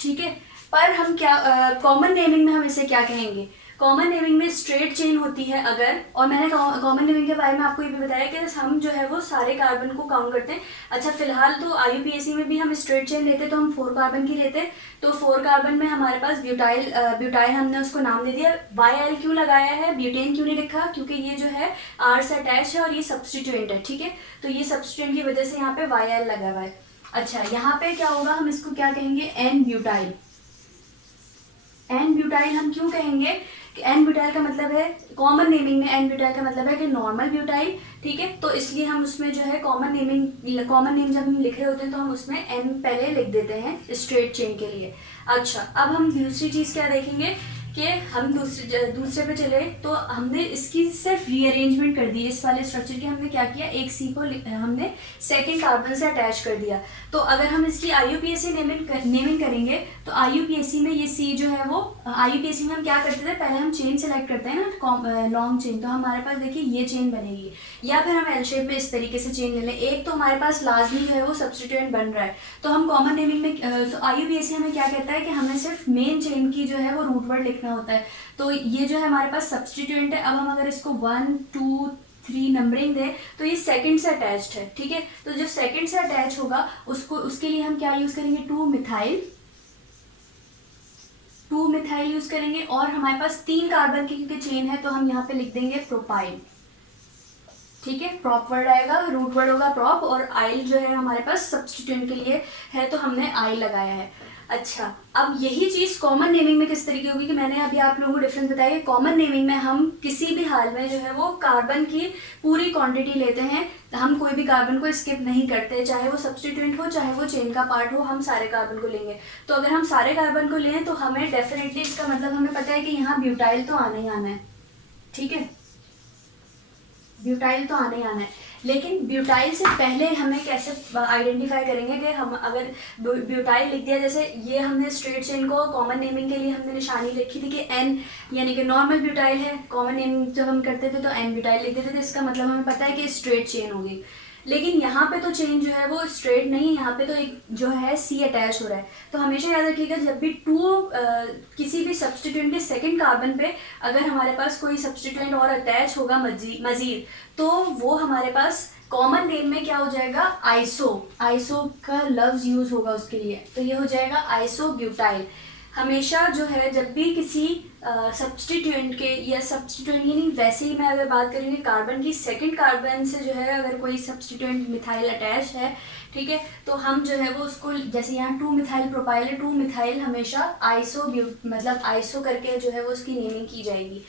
ठीक है। पर हम क्या कॉमन नेमिंग में हम इसे क्या कहेंगे, कॉमन नेमिंग में स्ट्रेट चेन होती है अगर, और मैंने कॉमन नेमिंग के बारे में आपको ये भी बताया कि हम जो है वो सारे कार्बन को काउंट करते हैं। अच्छा, फिलहाल तो IUPAC में भी हम स्ट्रेट चेन लेते तो हम 4 कार्बन की लेते, तो 4 कार्बन में हमारे पास ब्यूटाइल हमने उसको नाम दे दिया। YL क्यों लगाया है, ब्यूटेन क्यों नहीं लिखा, क्योंकि ये जो है R से अटैच है और ये सब्सटीट्यूएंट है, ठीक है, तो ये सब्सटीट्यूएंट की वजह से यहाँ पे YL लगा हुआ है। अच्छा, यहाँ पे क्या होगा, हम इसको क्या कहेंगे, N ब्यूटाइल। N ब्यूटाइल हम क्यों कहेंगे कि N ब्यूटाइल का मतलब है, कॉमन नेमिंग में N ब्यूटाइल का मतलब है कि नॉर्मल ब्यूटाइल, ठीक है, तो इसलिए हम उसमें जो है कॉमन नेम जब हम लिख रहे होते हैं तो हम उसमें N पहले लिख देते हैं स्ट्रेट चेन के लिए। अच्छा, अब हम दूसरी चीज़ क्या देखेंगे कि हम दूसरे पे चले तो हमने इसकी सिर्फ रीअरेंजमेंट कर दी इस वाले स्ट्रक्चर की। हमने क्या किया, एक C को हमने सेकंड कार्बन से अटैच कर दिया। तो अगर हम इसकी IUPAC नेमिंग करेंगे तो IUPAC में ये C जो है वो, IUPAC में हम क्या करते थे, पहले हम चेन सेलेक्ट करते हैं ना, लॉन्ग चेन, तो हमारे पास देखिए ये चेन बनेगी, या फिर हम L शेप में इस तरीके से चेन ले लें। एक तो हमारे पास लाजमी जो है वो सब्सटीट्यूएंट बन रहा है, तो हम कॉमन नेमिंग में IUPAC हमें क्या कहता है कि हमें सिर्फ मेन चेन की जो है वो रूट वर्ड लिखना होता है। तो ये जो है हमारे पास सब्सटीट्यूएंट है। अब हम अगर इसको 1 2 3 नंबरिंग दें तो ये सेकंड से अटैच्ड है, ठीक है, तो जो सेकंड से अटैच होगा उसके लिए हम क्या यूज करेंगे, 2 मिथाइल यूज करेंगे। और हमारे पास 3 कार्बन की क्योंकि चेन है तो हम यहाँ पे लिख देंगे प्रोपाइल, ठीक है, प्रॉप वर्ड आएगा, रूट वर्ड होगा प्रॉप, और आइल जो है हमारे पास सब्सटीट्यूएंट के लिए है तो हमने आइल लगाया है। अच्छा, अब यही चीज़ कॉमन नेमिंग में किस तरीके होगी कि मैंने अभी आप लोगों को डिफरेंस बताया। कॉमन नेमिंग में हम किसी भी हाल में जो है वो कार्बन की पूरी क्वांटिटी लेते हैं, हम कोई भी कार्बन को स्किप नहीं करते, चाहे वो सब्सटीट्यूएंट हो चाहे वो चेन का पार्ट हो, हम सारे कार्बन को लेंगे। तो अगर हम सारे कार्बन को लें तो हमें डेफिनेटली इसका मतलब हमें पता है कि यहाँ ब्यूटाइल तो आना ही आना है, ठीक है, ब्यूटाइल तो आने ही आना है। लेकिन ब्यूटाइल से पहले हमें कैसे आइडेंटिफाई करेंगे कि हम अगर ब्यूटाइल लिख दिया, जैसे ये हमने स्ट्रेट चेन को कॉमन नेमिंग के लिए हमने निशानी लिखी थी कि N यानी कि नॉर्मल ब्यूटाइल है, कॉमन नेमिंग जब हम करते थे तो N ब्यूटाइल लिख देते थे, इसका मतलब हमें पता है कि स्ट्रेट चेन होगी। लेकिन यहाँ पे तो चेन जो है वो स्ट्रेट नहीं, यहाँ पे तो एक जो है C अटैच हो रहा है। तो हमेशा याद रखिएगा जब भी किसी भी सब्सटीट्यूएंट के सेकंड कार्बन पे अगर हमारे पास कोई सब्सटीट्यूएंट और अटैच होगा मजीद, तो वो हमारे पास कॉमन नेम में क्या हो जाएगा, आइसो का लफ्ज यूज होगा उसके लिए, तो ये हो जाएगा आइसोब्यूटाइल। हमेशा जो है जब भी किसी सब्सटीट्यूएंट के, या सब्सटीट्यूएंट यानी वैसे ही मैं अगर बात करेंगे कार्बन की, सेकंड कार्बन से जो है अगर कोई सब्सटीट्यूएंट मिथाइल अटैच है, ठीक है, तो हम जो है वो उसको, जैसे यहाँ 2 मिथाइल प्रोपाइल है, 2 मिथाइल हमेशा मतलब आइसो करके जो है वो उसकी नेमिंग की जाएगी।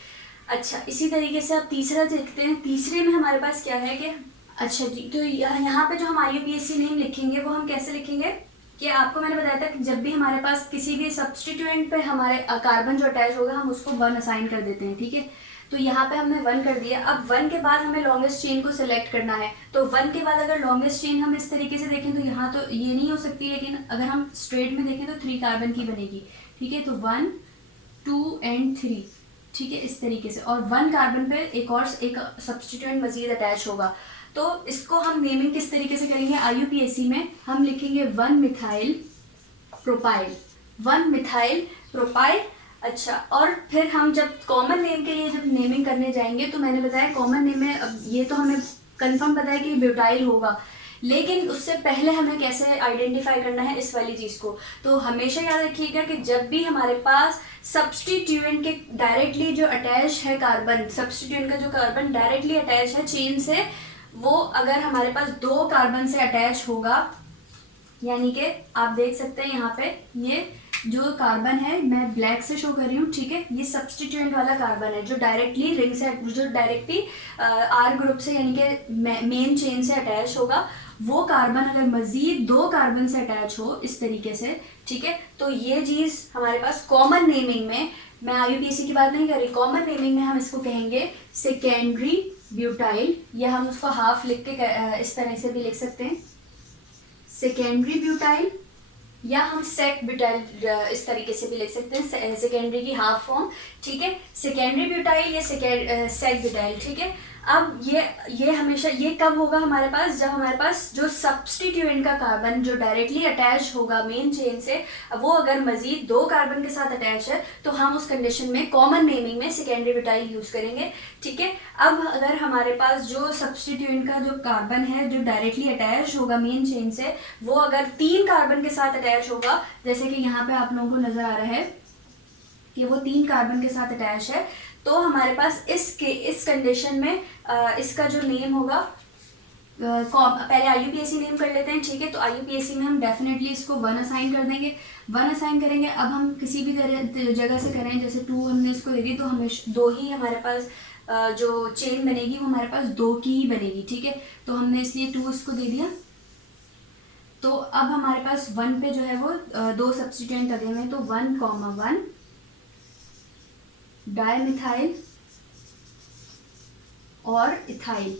अच्छा, इसी तरीके से आप तीसरा देखते हैं। तीसरे में हमारे पास क्या है कि, अच्छा जी, तो यहाँ पे जो हम IUPAC नेम लिखेंगे वो हम कैसे लिखेंगे कि आपको मैंने बताया था कि जब भी हमारे पास किसी भी सब्सटीट्यूएंट पे हमारे कार्बन जो अटैच होगा हम उसको 1 असाइन कर देते हैं, ठीक है, तो यहाँ पे हमने 1 कर दिया। अब 1 के बाद हमें लॉन्गेस्ट चेन को सिलेक्ट करना है, तो 1 के बाद अगर लॉन्गेस्ट चेन हम इस तरीके से देखें तो यहाँ तो ये नहीं हो सकती, लेकिन अगर हम स्ट्रेट में देखें तो 3 कार्बन की बनेगी, ठीक है, तो 1 2 एंड 3, ठीक है, इस तरीके से, और 1 कार्बन पे एक सब्सटीट्यूएंट मजीद अटैच होगा। तो इसको हम नेमिंग किस तरीके से करेंगे, IUPAC में हम लिखेंगे 1 मिथाइल प्रोपाइल। अच्छा, और फिर हम जब कॉमन नेम के लिए जब नेमिंग करने जाएंगे तो मैंने बताया कॉमन नेम में, अब ये तो हमें कंफर्म पता है कि ब्यूटाइल होगा, लेकिन उससे पहले हमें कैसे आइडेंटिफाई करना है इस वाली चीज़ को। तो हमेशा याद रखिएगा कि जब भी हमारे पास सब्सटीट्यूएंट के डायरेक्टली जो अटैच है कार्बन, सब्सटीट्यूएंट का जो कार्बन डायरेक्टली अटैच है चेन से, वो अगर हमारे पास 2 कार्बन से अटैच होगा, यानी कि आप देख सकते हैं यहाँ पे ये जो कार्बन है मैं ब्लैक से शो कर रही हूँ, ठीक है, ये सब्सटीट्यूएंट वाला कार्बन है जो डायरेक्टली रिंग से, जो डायरेक्टली R ग्रुप से यानी कि मेन चेन से अटैच होगा। वो कार्बन अगर मजीद 2 कार्बन से अटैच हो इस तरीके से, ठीक है, तो ये चीज़ हमारे पास कॉमन नेमिंग में, मैं IUPAC की बात नहीं कर रही, कॉमन नेमिंग में हम इसको कहेंगे सेकेंडरी ब्यूटाइल, या हम उसको हाफ लिख के इस तरह से भी लिख सकते हैं, सेकेंडरी ब्यूटाइल, या हम सेक ब्यूटाइल इस तरीके से भी लिख सकते हैं, सेकेंडरी की हाफ फॉर्म, ठीक है, सेकेंडरी ब्यूटाइल या सेक ब्यूटाइल, ठीक है। अब ये हमेशा ये कब होगा हमारे पास, जब हमारे पास जो सब्स्टिट्यूएंट का कार्बन जो डायरेक्टली अटैच होगा मेन चेन से, वो अगर मजीद 2 कार्बन के साथ अटैच है तो हम उस कंडीशन में कॉमन नेमिंग में सेकेंडरी ब्यूटाइल यूज करेंगे। ठीक है, अब अगर हमारे पास जो सब्स्टिट्यूएंट का जो कार्बन है जो डायरेक्टली अटैच होगा मेन चेन से, वो अगर 3 कार्बन के साथ अटैच होगा, जैसे कि यहाँ पे आप लोगों को नजर आ रहा है कि वो 3 कार्बन के साथ अटैच है, तो हमारे पास इस कंडीशन में इसका जो नेम होगा, पहले IUPAC नेम कर लेते हैं। ठीक है, तो IUPAC में हम डेफिनेटली इसको 1 असाइन कर देंगे, 1 असाइन करेंगे। अब हम किसी भी जगह से करें, जैसे 2 हमने इसको दे दी, तो हमें 2 ही हमारे पास जो चेन बनेगी वो हमारे पास 2 की ही बनेगी। ठीक है, तो हमने इसलिए 2 इसको दे दिया। तो अब हमारे पास 1 पे जो है वो 2 सब्स्टिट्यूएंट लगे हुए हैं, तो 1,1 डायमिथाइल और इथाइल।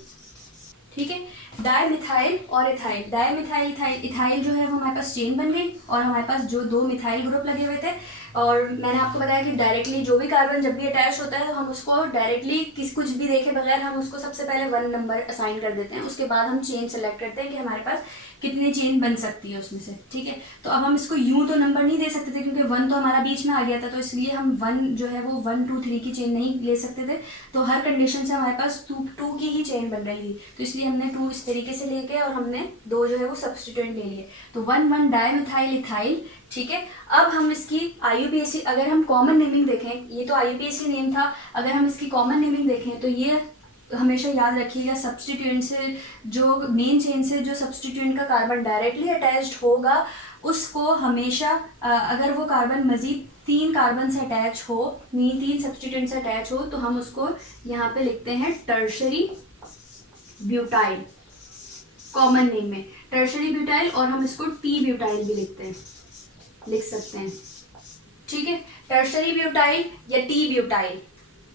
ठीक है, डायमिथाइल और इथाइल, डायमिथाइल इथाइल जो है वो हमारे पास चेन बन गई, और हमारे पास जो 2 मिथाइल ग्रुप लगे हुए थे, और मैंने आपको बताया कि डायरेक्टली जो भी कार्बन जब भी अटैच होता है तो हम उसको डायरेक्टली कुछ भी देखे बगैर हम उसको सबसे पहले 1 नंबर असाइन कर देते हैं, उसके बाद हम चेन सेलेक्ट करते हैं कि हमारे पास कितनी चेन बन सकती है उसमें से। ठीक है, तो अब हम इसको यूं तो नंबर नहीं दे सकते थे क्योंकि 1 तो हमारा बीच में आ गया था, तो इसलिए हम 1 जो है वो 1 2 3 की चेन नहीं ले सकते थे, तो हर कंडीशन से हमारे पास 2 की ही चेन बन रही थी, तो इसलिए हमने 2 इस तरीके से लेके और हमने 2 जो है वो सब्स्टिट्यूएंट ले लिए, तो 1,1 डायमिथाइल इथाइल। ठीक है, अब हम इसकी IUPAC अगर हम कॉमन नेमिंग देखें, ये तो IUPAC नेम था, अगर हम इसकी कॉमन नेमिंग देखें तो ये हमेशा याद रखिएगा, सब्स्टिट्यूएंट से जो मेन चेन से जो सब्स्टिट्यूएंट का कार्बन डायरेक्टली अटैच्ड होगा उसको हमेशा अगर वो कार्बन मजीद 3 कार्बन से अटैच हो, 3 सब्स्टिट्यूएंट से अटैच हो, तो हम उसको यहाँ पे लिखते हैं टर्शरी ब्यूटाइल, कॉमन नेम में टर्शरी ब्यूटाइल, और हम इसको टी ब्यूटाइल भी लिख सकते हैं। ठीक है, टर्शरी ब्यूटाइल या टी ब्यूटाइल,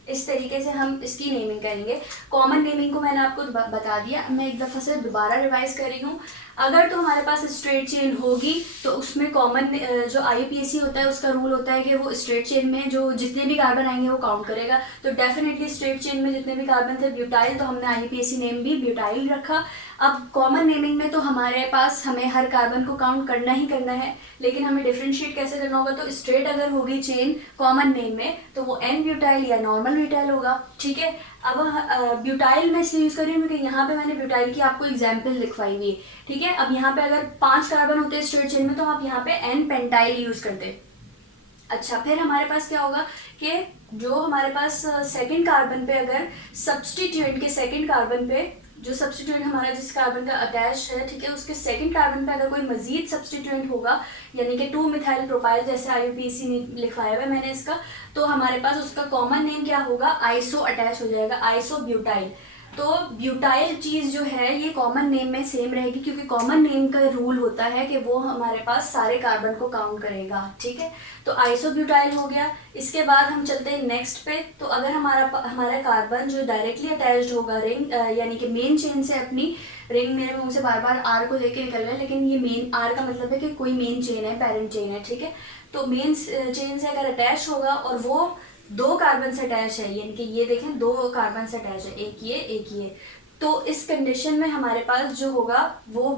इस तरीके से हम इसकी नेमिंग करेंगे। कॉमन नेमिंग को मैंने आपको बता दिया, मैं एक दफ़ा से दोबारा रिवाइज कर रही हूँ। अगर तो हमारे पास स्ट्रेट चेन होगी तो उसमें कॉमन जो IUPAC होता है उसका रूल होता है कि वो स्ट्रेट चेन में जो जितने भी कार्बन आएंगे वो काउंट करेगा, तो डेफिनेटली स्ट्रेट चेन में जितने भी कार्बन थे ब्यूटाइल, तो हमने IUPAC नेम भी ब्यूटाइल रखा। अब कॉमन नेमिंग में तो हमारे पास हमें हर कार्बन को काउंट करना ही करना है, लेकिन हमें डिफ्रेंशिएट कैसे करना होगा, तो स्ट्रेट अगर होगी चेन कॉमन नेम में तो वो N ब्यूटाइल या नॉर्मल ब्यूटाइल होगा। ठीक है, अब ब्यूटाइल मैं इसलिए यूज़ कर रही हूँ क्योंकि यहाँ पे मैंने ब्यूटाइल की आपको एग्जाम्पल लिखवाई हुई है। ठीक है, अब यहाँ पे अगर 5 कार्बन होते हैं स्ट्रेट चेन में तो आप यहाँ पे N पेंटाइल यूज़ करते। अच्छा, फिर हमारे पास क्या होगा कि जो हमारे पास सेकंड कार्बन पे अगर सब्स्टिट्यूएंट के सेकंड कार्बन पे जो सब्स्टिट्यूएंट हमारा जिस कार्बन का अटैच है, ठीक है, उसके सेकंड कार्बन पे अगर कोई मजीद सब्स्टिट्यूएंट होगा, यानी कि 2 मिथाइल प्रोपाइल जैसे IUPAC ने लिखवाया हुआ है मैंने इसका, तो हमारे पास उसका कॉमन नेम क्या होगा, आइसो अटैच हो जाएगा, आइसो ब्यूटाइल। तो ब्यूटाइल चीज़ जो है ये कॉमन नेम में सेम रहेगी क्योंकि कॉमन नेम का रूल होता है कि वो हमारे पास सारे कार्बन को काउंट करेगा। ठीक है, तो आइसोब्यूटाइल हो गया। इसके बाद हम चलते हैं नेक्स्ट पे। तो अगर हमारा कार्बन जो डायरेक्टली अटैच्ड होगा रिंग यानी कि मेन चेन से, अपनी रिंग मेरे मुंह से बार बार आर को लेके निकल रहा है, लेकिन ये मेन आर का मतलब है कि कोई मेन चेन है, पेरेंट चेन है। ठीक है, तो मेन चेन से अगर अटैच होगा और वो 2 कार्बन से अटैच है, यानी कि ये देखें 2 कार्बन से अटैच है, एक ये, तो इस कंडीशन में हमारे पास जो होगा वो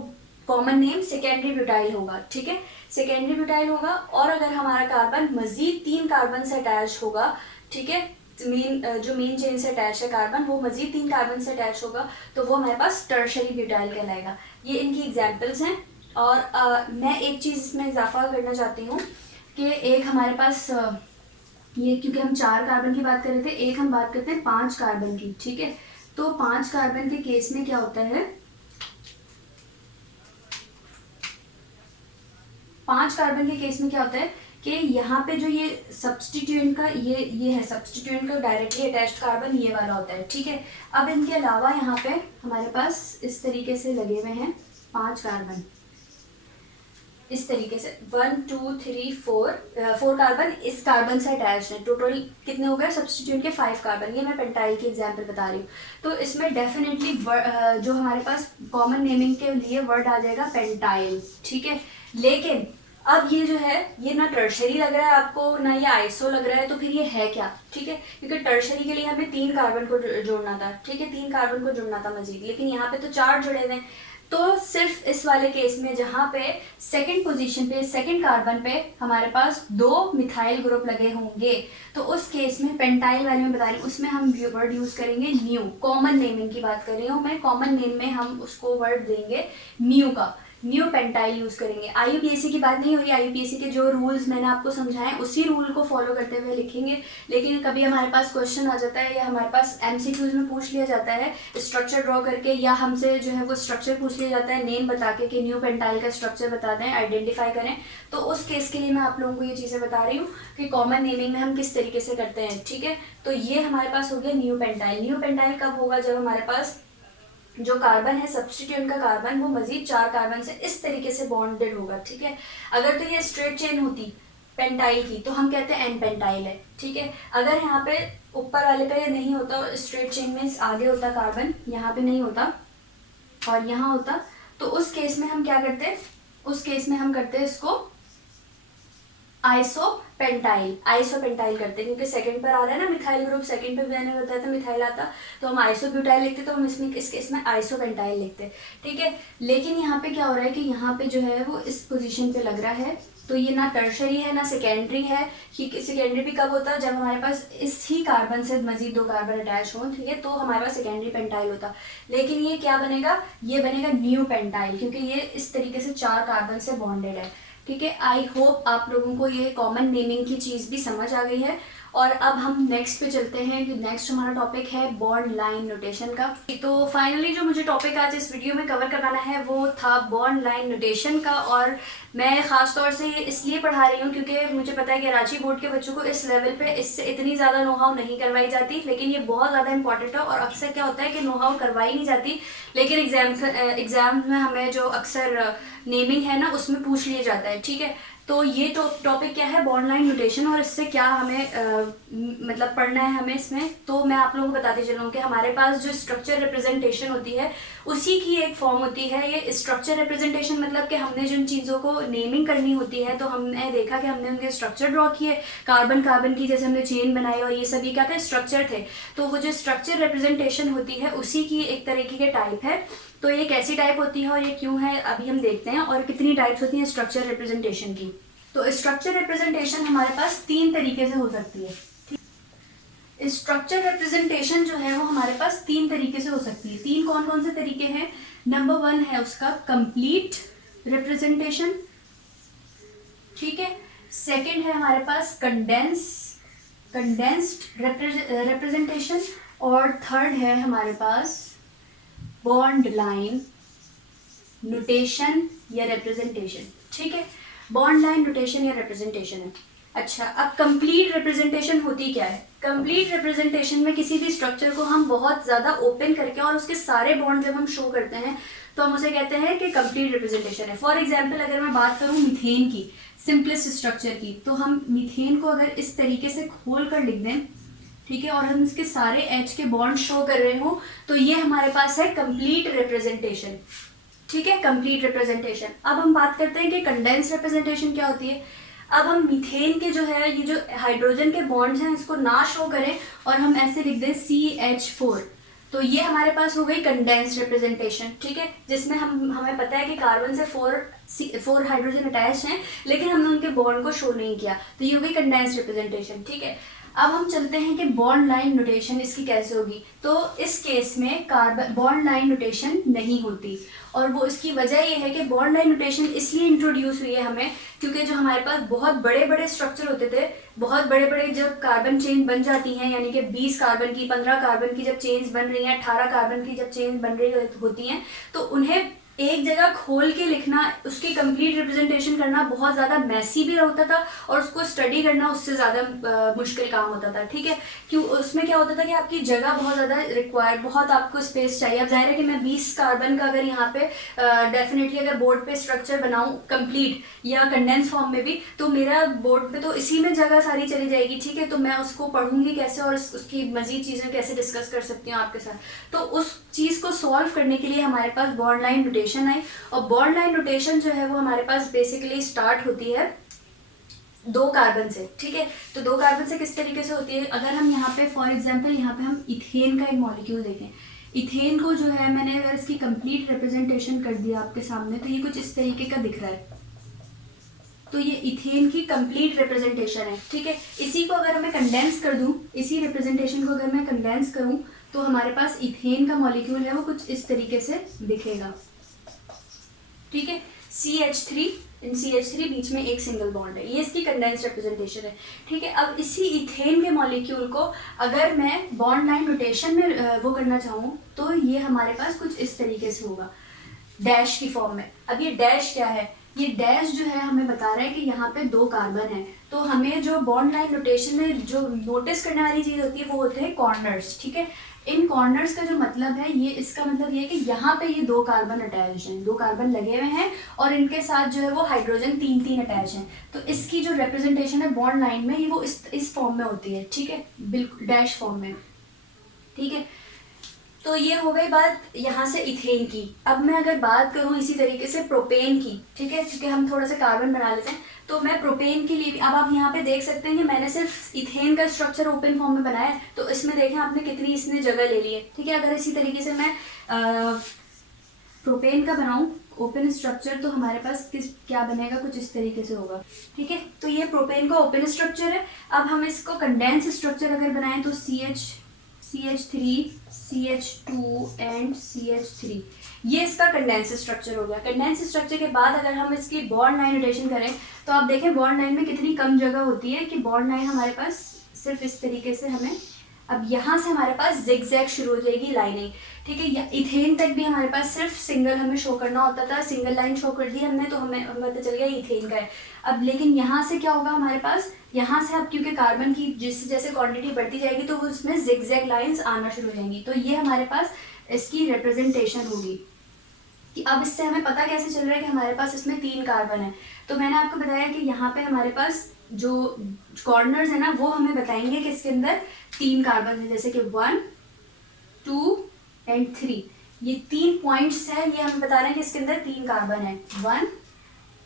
कॉमन नेम सेकेंडरी ब्यूटाइल होगा। ठीक है, सेकेंडरी ब्यूटाइल होगा। और अगर हमारा कार्बन मजीद 3 कार्बन से अटैच होगा, ठीक है, जो मेन चेन से अटैच है कार्बन, वो मजीद 3 कार्बन से अटैच होगा, तो वो हमारे पास टर्शरी ब्यूटाइल कहलाएगा। ये इनकी एग्जाम्पल्स हैं। और मैं एक चीज़ इसमें इजाफा करना चाहती हूँ कि एक हमारे पास ये, क्योंकि हम 4 कार्बन की बात कर रहे थे, एक हम बात करते हैं 5 कार्बन की। ठीक है, तो 5 कार्बन के केस में क्या होता है, 5 कार्बन के केस में क्या होता है कि यहाँ पे जो ये सब्स्टिट्यूएंट का ये है, सब्स्टिट्यूएंट का डायरेक्टली अटैच्ड कार्बन ये वाला होता है। ठीक है, अब इनके अलावा यहाँ पे हमारे पास इस तरीके से लगे हुए हैं 5 कार्बन, इस तरीके से 1 2 3 4 कार्बन इस कार्बन से अटैच है। टोटल कितने हो गए सब्स्टिट्यूएंट के 5 कार्बन। ये मैं पेंटाइल की एग्जांपल बता रही हूँ। तो इसमें डेफिनेटली जो हमारे पास कॉमन नेमिंग के लिए वर्ड आ जाएगा पेंटाइल। ठीक है, लेकिन अब ये जो है ये ना टर्शरी लग रहा है आपको, ना ये आइसो लग रहा है, तो फिर ये है क्या, ठीक है, क्योंकि टर्शरी के लिए हमें 3 कार्बन को जोड़ना था, ठीक है, 3 कार्बन को जोड़ना था मजीद, लेकिन यहाँ पे तो 4 जुड़े हुए हैं। तो सिर्फ इस वाले केस में जहाँ पे सेकंड पोजीशन पे सेकंड कार्बन पे हमारे पास 2 मिथाइल ग्रुप लगे होंगे, तो उस केस में पेंटाइल वाले में बता रही हूँ, उसमें हम वर्ड यूज करेंगे न्यू। कॉमन नेमिंग की बात कर रही हूँ मैं, कॉमन नेम में हम उसको वर्ड देंगे न्यू का, न्यू पेंटाइल यूज करेंगे। आईयूपीएसी की बात नहीं हो रही, आईयूपीएसी के जो रूल्स मैंने आपको समझाए उसी रूल को फॉलो करते हुए लिखेंगे। लेकिन कभी हमारे पास क्वेश्चन आ जाता है या हमारे पास एमसीक्यूज में पूछ लिया जाता है स्ट्रक्चर ड्रॉ करके, या हमसे जो है वो स्ट्रक्चर पूछ लिया जाता है नेम बता के कि न्यू पेंटाइल का स्ट्रक्चर बता दें, आइडेंटिफाई करें, तो उस केस के लिए मैं आप लोगों को ये चीज़ें बता रही हूँ कि कॉमन नेमिंग में हम किस तरीके से करते हैं, ठीक है। तो ये हमारे पास हो गया न्यू पेंटाइल। न्यू पेंटाइल कब होगा, जब हमारे पास जो कार्बन है सब्स्टिट्यूएंट का कार्बन वो मजीद 4 कार्बन से इस तरीके से बॉन्डेड होगा, ठीक है। अगर तो ये स्ट्रेट चेन होती पेंटाइल की तो हम कहते हैं एन पेंटाइल है, ठीक है। अगर यहाँ पे ऊपर वाले पे नहीं होता स्ट्रेट चेन में आगे होता कार्बन, यहाँ पे नहीं होता और यहाँ होता, तो उस केस में हम क्या करते हैं, उस केस में हम करते हैं इसको आइसोपेंटाइल, आइसोपेंटाइल करते हैं, क्योंकि सेकंड पर आ रहा है ना मिथाइल ग्रुप, सेकंड पे मैंने बताया था मिथाइल आता, तो हम आइसोब्यूटाइल लिखते, तो हम इसमें इस केस में आइसोपेंटाइल लिखते हैं, ठीक है। लेकिन यहाँ पे क्या हो रहा है कि यहाँ पे जो है वो इस पोजीशन पे लग रहा है, तो ये ना टर्शरी है ना सेकेंडरी है, कि सेकेंडरी भी कब होता है जब हमारे पास इस ही कार्बन से मजीद 2 कार्बन अटैच हों, ठीक है, तो हमारे पास सेकेंडरी पेंटाइल होता। लेकिन ये क्या बनेगा, ये बनेगा न्यू पेंटाइल, क्योंकि ये इस तरीके से 4 कार्बन से बॉन्डेड है, ठीक है। आई होप आप लोगों को ये कॉमन नेमिंग की चीज़ भी समझ आ गई है। और अब हम नेक्स्ट पे चलते हैं कि नेक्स्ट हमारा टॉपिक है बॉन्ड लाइन नोटेशन का। तो फाइनली जो मुझे टॉपिक आज इस वीडियो में कवर करवाना है वो था बॉन्ड लाइन नोटेशन का, और मैं ख़ास तौर से ये इसलिए पढ़ा रही हूँ क्योंकि मुझे पता है कि कराची बोर्ड के बच्चों को इस लेवल पे इससे इतनी ज़्यादा नो हाउ नहीं करवाई जाती, लेकिन ये बहुत ज़्यादा इंपॉर्टेंट है। और अक्सर क्या होता है कि नो हाउ करवाई नहीं जाती, लेकिन एग्ज़ाम में हमें जो अक्सर नेमिंग है ना उसमें पूछ लिया जाता है, ठीक है। तो ये टॉपिक क्या है, बॉन्ड लाइन नोटेशन, और इससे क्या हमें मतलब पढ़ना है हमें इसमें। तो मैं आप लोगों को बताती चलूँ कि हमारे पास जो स्ट्रक्चर रिप्रेजेंटेशन होती है उसी की एक फॉर्म होती है ये स्ट्रक्चर रिप्रेजेंटेशन, मतलब कि हमने जिन चीज़ों को नेमिंग करनी होती है तो हमने देखा कि हमने उनके स्ट्रक्चर ड्रॉ किए, कार्बन कार्बन की जैसे हमने चेन बनाई, और ये सभी क्या थे, स्ट्रक्चर थे। तो वो जो स्ट्रक्चर रिप्रेजेंटेशन होती है उसी की एक तरीके के टाइप है। तो ये कैसी टाइप होती है और ये क्यों है अभी हम देखते हैं, और कितनी टाइप्स होती हैं स्ट्रक्चर रिप्रेजेंटेशन की। तो स्ट्रक्चर रिप्रेजेंटेशन हमारे पास 3 तरीके से हो सकती है। स्ट्रक्चर रिप्रेजेंटेशन जो है वो हमारे पास 3 तरीके से हो सकती है। 3 कौन कौन से तरीके हैं, नंबर 1 है उसका कंप्लीट रिप्रेजेंटेशन, ठीक है। सेकंड है हमारे पास कंडेंस्ड रिप्रेजेंटेशन, और थर्ड है हमारे पास बॉन्ड लाइन नोटेशन या रिप्रेजेंटेशन, ठीक है। बॉन्ड लाइन नोटेशन या रिप्रेजेंटेशन है। अच्छा, अब कंप्लीट रिप्रेजेंटेशन होती क्या है। कंप्लीट रिप्रेजेंटेशन में किसी भी स्ट्रक्चर को हम बहुत ज़्यादा ओपन करके और उसके सारे बॉन्ड जब हम शो करते हैं तो हम उसे कहते हैं कि कंप्लीट रिप्रेजेंटेशन है। फॉर एग्जांपल अगर मैं बात करूं मीथेन की, सिंपलेस्ट स्ट्रक्चर की, तो हम मीथेन को अगर इस तरीके से खोल कर लिख दें, ठीक है, और हम इसके सारे एच के बॉन्ड शो कर रहे हो, तो ये हमारे पास है कंप्लीट रिप्रेजेंटेशन, ठीक है, कंप्लीट रिप्रेजेंटेशन। अब हम बात करते हैं कि कंडेंस रिप्रेजेंटेशन क्या होती है। अब हम मीथेन के जो है ये जो हाइड्रोजन के बॉन्ड्स हैं इसको ना शो करें और हम ऐसे लिख दें CH4, तो ये हमारे पास हो गई कंडेंस रिप्रेजेंटेशन, ठीक है, जिसमें हमें पता है कि कार्बन से 4 हाइड्रोजन अटैच हैं लेकिन हमने उनके बॉन्ड को शो नहीं किया, तो ये हो गई कंडेंस रिप्रेजेंटेशन, ठीक है। अब हम चलते हैं कि बॉन्ड लाइन नोटेशन इसकी कैसे होगी। तो इस केस में कार्बन बॉन्ड लाइन नोटेशन नहीं होती, और वो इसकी वजह ये है कि बॉन्ड लाइन नोटेशन इसलिए इंट्रोड्यूस हुई है हमें क्योंकि जो हमारे पास बहुत बड़े बड़े स्ट्रक्चर होते थे, बहुत बड़े बड़े जब कार्बन चेन बन जाती हैं, यानी कि 20 कार्बन की 15 कार्बन की जब चेन्स बन रही हैं, 18 कार्बन की जब चेन्स बन रही होती हैं, तो उन्हें एक जगह खोल के लिखना, उसकी कंप्लीट रिप्रेजेंटेशन करना बहुत ज़्यादा मैसी भी होता था और उसको स्टडी करना उससे ज़्यादा मुश्किल काम होता था, ठीक है। क्यों, उसमें क्या होता था कि आपकी जगह बहुत ज़्यादा रिक्वायर, बहुत आपको स्पेस चाहिए। अब जाहिर है कि मैं 20 कार्बन का अगर यहाँ पे डेफिनेटली अगर बोर्ड पे स्ट्रक्चर बनाऊँ कंप्लीट या कंडेंस फॉर्म में भी, तो मेरा बोर्ड पे तो इसी में जगह सारी चली जाएगी, ठीक है। तो मैं उसको पढ़ूंगी कैसे और उसकी मजीद चीज़ें कैसे डिस्कस कर सकती हूँ आपके साथ, तो उस चीज़ को सॉल्व करने के लिए हमारे पास बॉन्ड लाइन रोटेशन आई, और बॉन्ड लाइन रोटेशन जो है वो हमारे पास बेसिकली स्टार्ट होती है 2 कार्बन से, ठीक है। तो 2 कार्बन से किस तरीके से होती है, अगर हम यहाँ पे फॉर एग्जांपल यहाँ पे हम इथेन का एक मॉलिक्यूल देखें, इथेन को जो है मैंने अगर इसकी कंप्लीट रिप्रेजेंटेशन कर दिया आपके सामने, तो ये कुछ इस तरीके का दिख रहा है। तो ये इथेन की कंप्लीट रिप्रेजेंटेशन है, ठीक है। इसी को अगर मैं कंडेंस कर दूं, इसी रिप्रेजेंटेशन को अगर मैं कंडेंस करूं, तो हमारे पास इथेन का मॉलिक्यूल है वो कुछ इस तरीके से दिखेगा, ठीक है। CH3 इन CH3 बीच में एक सिंगल बॉन्ड है, ये इसकी कंडेंस रिप्रेजेंटेशन है, ठीक है। अब इसी इथेन के मॉलिक्यूल को अगर मैं बॉन्ड लाइन रोटेशन में वो करना चाहूँ, तो ये हमारे पास कुछ इस तरीके से होगा, डैश की फॉर्म में। अब ये डैश क्या है, ये डैश जो है हमें बता रहा है कि यहाँ पे 2 कार्बन है। तो हमें जो बॉन्ड लाइन रोटेशन में जो नोटिस करने वाली चीज़ होती है वो होते हैं कॉर्नर्स, ठीक है। इन कॉर्नर्स का जो मतलब है, ये इसका मतलब ये है कि यहाँ पे ये 2 कार्बन अटैच हैं, 2 कार्बन लगे हुए हैं, और इनके साथ जो है वो हाइड्रोजन 3 अटैच हैं। तो इसकी जो रिप्रेजेंटेशन है बॉन्ड लाइन में, ये वो इस फॉर्म में होती है, ठीक है, बिल्कुल डैश फॉर्म में, ठीक है। तो ये हो गई बात यहाँ से इथेन की। अब मैं अगर बात करूँ इसी तरीके से प्रोपेन की, ठीक है, क्योंकि हम थोड़ा सा कार्बन बना लेते हैं, तो मैं प्रोपेन के लिए भी, अब आप यहाँ पे देख सकते हैं कि मैंने सिर्फ इथेन का स्ट्रक्चर ओपन फॉर्म में बनाया है, तो इसमें देखें आपने कितनी इसने जगह ले ली है, ठीक है। अगर इसी तरीके से मैं प्रोपेन का बनाऊँ ओपन स्ट्रक्चर, तो हमारे पास क्या बनेगा, कुछ इस तरीके से होगा, ठीक है। तो ये प्रोपेन का ओपन स्ट्रक्चर है। अब हम इसको कंडेंस स्ट्रक्चर अगर बनाएं, तो CH3 CH2 एंड CH3, ये इसका कंडेंस स्ट्रक्चर हो गया। कंडेंस स्ट्रक्चर के बाद अगर हम इसकी बॉन्ड लाइन रोटेशन करें, तो आप देखें बॉन्ड लाइन में कितनी कम जगह होती है, कि बॉन्ड लाइन हमारे पास सिर्फ इस तरीके से हमें, अब यहाँ से हमारे पास जिगजैग शुरू हो जाएगी लाइनिंग, ठीक है। इथेन तक भी हमारे पास सिर्फ सिंगल हमें शो करना होता था, सिंगल लाइन शो कर दी हमने, तो हमें पता चल गया इथेन का है। अब लेकिन यहाँ से क्या होगा हमारे पास, यहाँ से अब क्योंकि कार्बन की जैसे क्वांटिटी बढ़ती जाएगी, तो उसमें जिगजैग लाइंस आना शुरू हो जाएंगी। तो ये हमारे पास इसकी रिप्रेजेंटेशन होगी, कि अब इससे हमें पता कैसे चल रहा है कि हमारे पास इसमें 3 कार्बन है। तो मैंने आपको बताया कि यहाँ पे हमारे पास जो कॉर्नर्स है ना, वो हमें बताएंगे कि इसके अंदर 3 कार्बन है, जैसे कि 1 2 एंड 3, ये 3 पॉइंट्स है, ये हमें बता रहे हैं कि इसके अंदर 3 कार्बन है, 1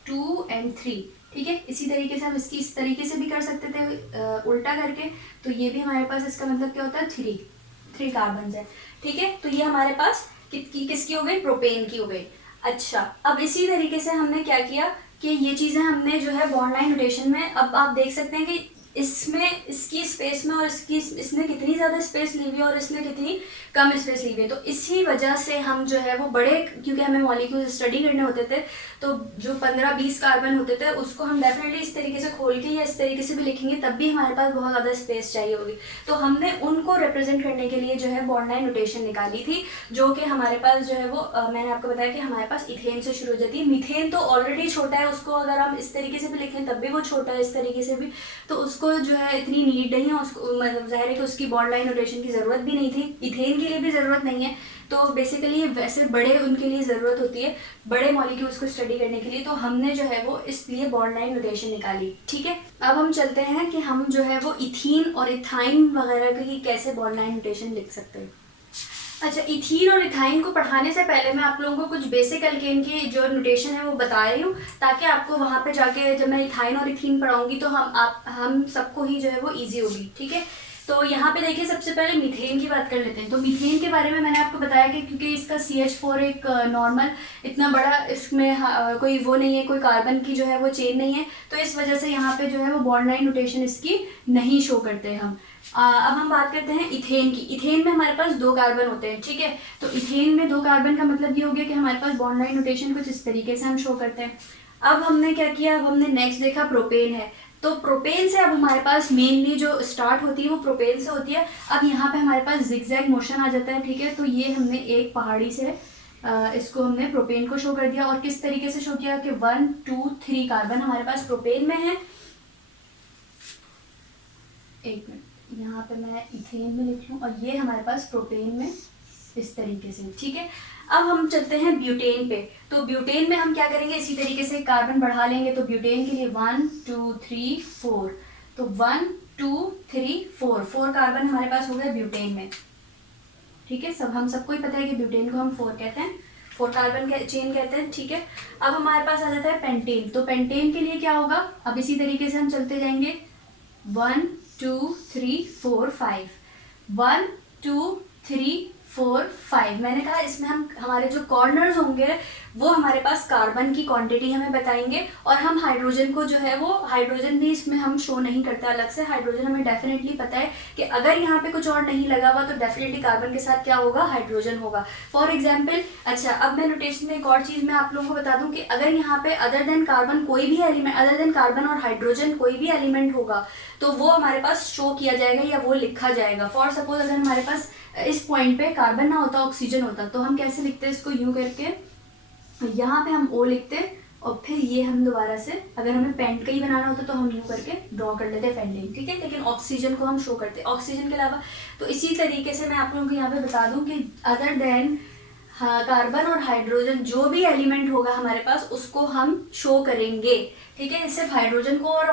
2 एंड 3, ठीक है। इसी तरीके से हम इसकी इस तरीके से भी कर सकते थे उल्टा करके, तो ये भी हमारे पास इसका मतलब क्या होता है, 3 कार्बन है, ठीक है। तो ये हमारे पास किसकी हो गई, प्रोपेन की हो गई। अच्छा, अब इसी तरीके से हमने क्या किया कि ये चीज़ें हमने जो है बॉन्ड लाइन रोटेशन में, अब आप देख सकते हैं कि इसमें इसकी स्पेस में और इसने कितनी ज़्यादा स्पेस ली हुई है और इसने कितनी कम स्पेस ली हुई है। तो इसी वजह से हम जो है वो बड़े, क्योंकि हमें मॉलिक्यूल स्टडी करने होते थे, तो जो 15-20 कार्बन होते थे उसको हम डेफिनेटली इस तरीके से खोल के या इस तरीके से भी लिखेंगे, तब भी हमारे पास बहुत ज़्यादा स्पेस चाहिए होगी। तो हमने उनको रिप्रेजेंट करने के लिए जो है बॉन्ड लाइन रोटेशन निकाली थी, जो कि हमारे पास जो है वो मैंने आपको बताया कि हमारे पास इथेन से शुरू हो जाती है। मीथेन तो ऑलरेडी छोटा है, उसको अगर हम इस तरीके से भी लिखें तब भी वो छोटा है, इस तरीके से भी, तो उसको जो है इतनी नीड नहीं है, उसको मतलब जाहिर है कि उसकी बॉन्ड लाइन रोटेशन की ज़रूरत भी नहीं थी, इथेन के लिए भी ज़रूरत नहीं है। तो बेसिकली वैसे बड़े उनके लिए ज़रूरत होती है, बड़े मॉलिक्यूल्स को स्टडी करने के लिए, तो हमने जो है वो इसलिए बॉन्ड लाइन रोटेशन निकाली, ठीक है। अब हम चलते हैं कि हम जो है वो इथीन और इथाइन वगैरह की कैसे बॉन्ड लाइन रोटेशन लिख सकते हैं। अच्छा, इथीन और इथाइन को पढ़ाने से पहले मैं आप लोगों को कुछ बेसिक अल्केन की जो नोटेशन है वो बता रही हूँ, ताकि आपको वहाँ पे जाके जब मैं इथाइन और इथीन पढ़ाऊंगी तो हम सबको ही जो है वो इजी होगी, ठीक है। तो यहाँ पे देखिए, सबसे पहले मीथेन की बात कर लेते हैं। तो मीथेन के बारे में मैंने आपको बताया कि क्योंकि इसका CH4 एक नॉर्मल इतना बड़ा इसमें कोई वो नहीं है, कोई कार्बन की जो है वो चेन नहीं है, तो इस वजह से यहाँ पे जो है वो बॉन्ड लाइन रोटेशन इसकी नहीं शो करते हम। अब हम बात करते हैं इथेन की। इथेन में हमारे पास 2 कार्बन होते हैं, ठीक है। तो इथेन में 2 कार्बन का मतलब ये हो गया कि हमारे पास बॉन्ड लाइन रोटेशन कुछ इस तरीके से हम शो करते हैं। अब हमने क्या किया, अब हमने नेक्स्ट देखा प्रोपेन है। तो प्रोपेन से अब हमारे पास मेनली जो स्टार्ट होती है वो प्रोपेन से होती है। अब यहाँ पे हमारे पास जिगजैग मोशन आ जाता है, ठीक है। तो ये हमने एक पहाड़ी से इसको हमने प्रोपेन को शो कर दिया, और किस तरीके से शो किया कि 1 2 3 कार्बन हमारे पास प्रोपेन में है। एक मिनट, यहाँ पे मैं इथेन में लिख लूँ, और ये हमारे पास प्रोपेन में इस तरीके से, ठीक है। अब हम चलते हैं ब्यूटेन पे। तो ब्यूटेन में हम क्या करेंगे, इसी तरीके से कार्बन बढ़ा लेंगे। तो ब्यूटेन के लिए 1 2 3 4, तो 1 2 3 4 कार्बन हमारे पास हो गए ब्यूटेन में। ठीक है, हम सबको ही पता है कि ब्यूटेन को हम 4 कहते हैं, 4 कार्बन के चेन कहते हैं, ठीक है। अब हमारे पास आ जाता है पेंटेन। तो पेंटेन के लिए क्या होगा, अब इसी तरीके से हम चलते जाएंगे, 1 2 3 4 5, 1 2 3 4 5। मैंने कहा इसमें हम हमारे जो कॉर्नर्स होंगे वो हमारे पास कार्बन की क्वांटिटी हमें बताएंगे, और हम हाइड्रोजन को जो है वो हाइड्रोजन भी इसमें हम शो नहीं करते अलग से। हाइड्रोजन हमें डेफिनेटली पता है कि अगर यहाँ पे कुछ और नहीं लगा हुआ तो डेफिनेटली कार्बन के साथ क्या होगा, हाइड्रोजन होगा। फॉर एग्जाम्पल, अच्छा अब मैं नोटेशन में एक और चीज़ मैं आप लोगों को बता दूं कि अगर यहाँ पे अदर देन कार्बन कोई भी एलिमेंट, अदर देन कार्बन और हाइड्रोजन कोई भी एलिमेंट होगा तो वो हमारे पास शो किया जाएगा या वो लिखा जाएगा। फॉर सपोज अगर हमारे पास इस पॉइंट पे कार्बन ना होता, ऑक्सीजन होता, तो हम कैसे लिखते हैं इसको, यूं करके यहाँ पे हम O लिखते और फिर ये हम दोबारा से, अगर हमें पेंट का ही बनाना होता तो हम यूं करके ड्रॉ कर लेते हैं पेंटेन, ठीक है। लेकिन ऑक्सीजन को हम शो करते हैं ऑक्सीजन के अलावा। तो इसी तरीके से मैं आप लोगों को यहाँ पे बता दूं कि अदर देन कार्बन और हाइड्रोजन जो भी एलिमेंट होगा हमारे पास उसको हम शो करेंगे, ठीक है। सिर्फ हाइड्रोजन को और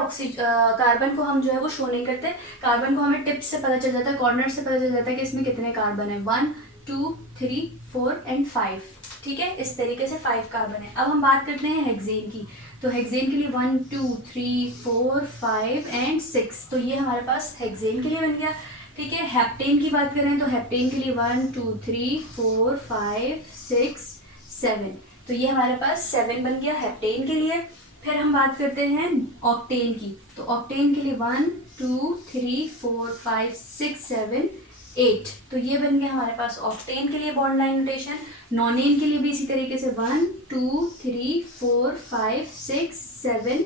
कार्बन को हम जो है वो शो नहीं करते। कार्बन को हमें टिप्स से पता चल जाता है, कॉर्नर से पता चल जाता है कि इसमें कितने कार्बन है, 1 2 3 4 एंड 5, ठीक है। इस तरीके से 5 कार्बन है। अब हम बात करते हैं हेक्सेन की। तो हेक्सेन के लिए 1 2 3 4 5 एंड 6, तो ये हमारे पास हेक्सेन के लिए बन गया, ठीक है। हेप्टेन की बात करें तो हेप्टेन के लिए 1 2 3 4 5 6 7, तो ये हमारे पास 7 बन गया हेप्टेन के लिए। फिर हम बात करते हैं ऑक्टेन की। तो ऑक्टेन के लिए 1 2 3 4 5 6 7 8, तो ये बन गया हमारे पास ऑक्टेन के लिए बॉन्ड लाइन नोटेशन। नॉनेन के लिए भी इसी तरीके से 1 2 3 4 5 6 7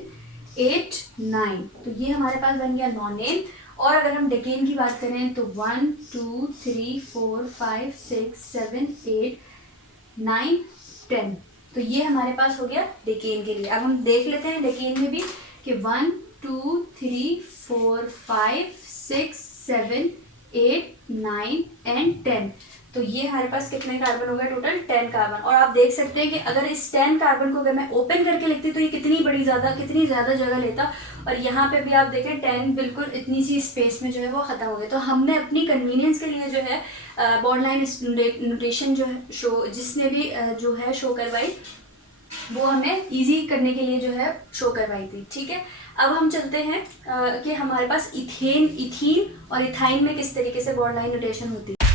8 9, तो ये हमारे पास बन गया नॉनेन। और अगर हम डेकेन की बात करें तो 1 2 3 4 5 6 7 8 9 10, तो ये हमारे पास हो गया डेकेन के लिए। अब हम देख लेते हैं डेकेन में भी कि 1 2 3 4 5 6 7 8 9 एंड 10, तो ये हमारे पास कितने कार्बन हो गए, टोटल 10 कार्बन। और आप देख सकते हैं कि अगर इस 10 कार्बन को अगर मैं ओपन करके लिखती तो ये कितनी ज़्यादा जगह लेता, और यहाँ पे भी आप देखें 10 बिल्कुल इतनी सी स्पेस में जो है वो ख़त्म हो गया। तो हमने अपनी कन्वीनियंस के लिए जो है बॉन्ड लाइन नोटेशन जो है जिसने भी जो है शो करवाई वो हमें इजी करने के लिए जो है शो करवाई थी, ठीक है। अब हम चलते हैं कि हमारे पास इथीन और इथाइन में किस तरीके से बॉन्ड लाइन नोटेशन होती है।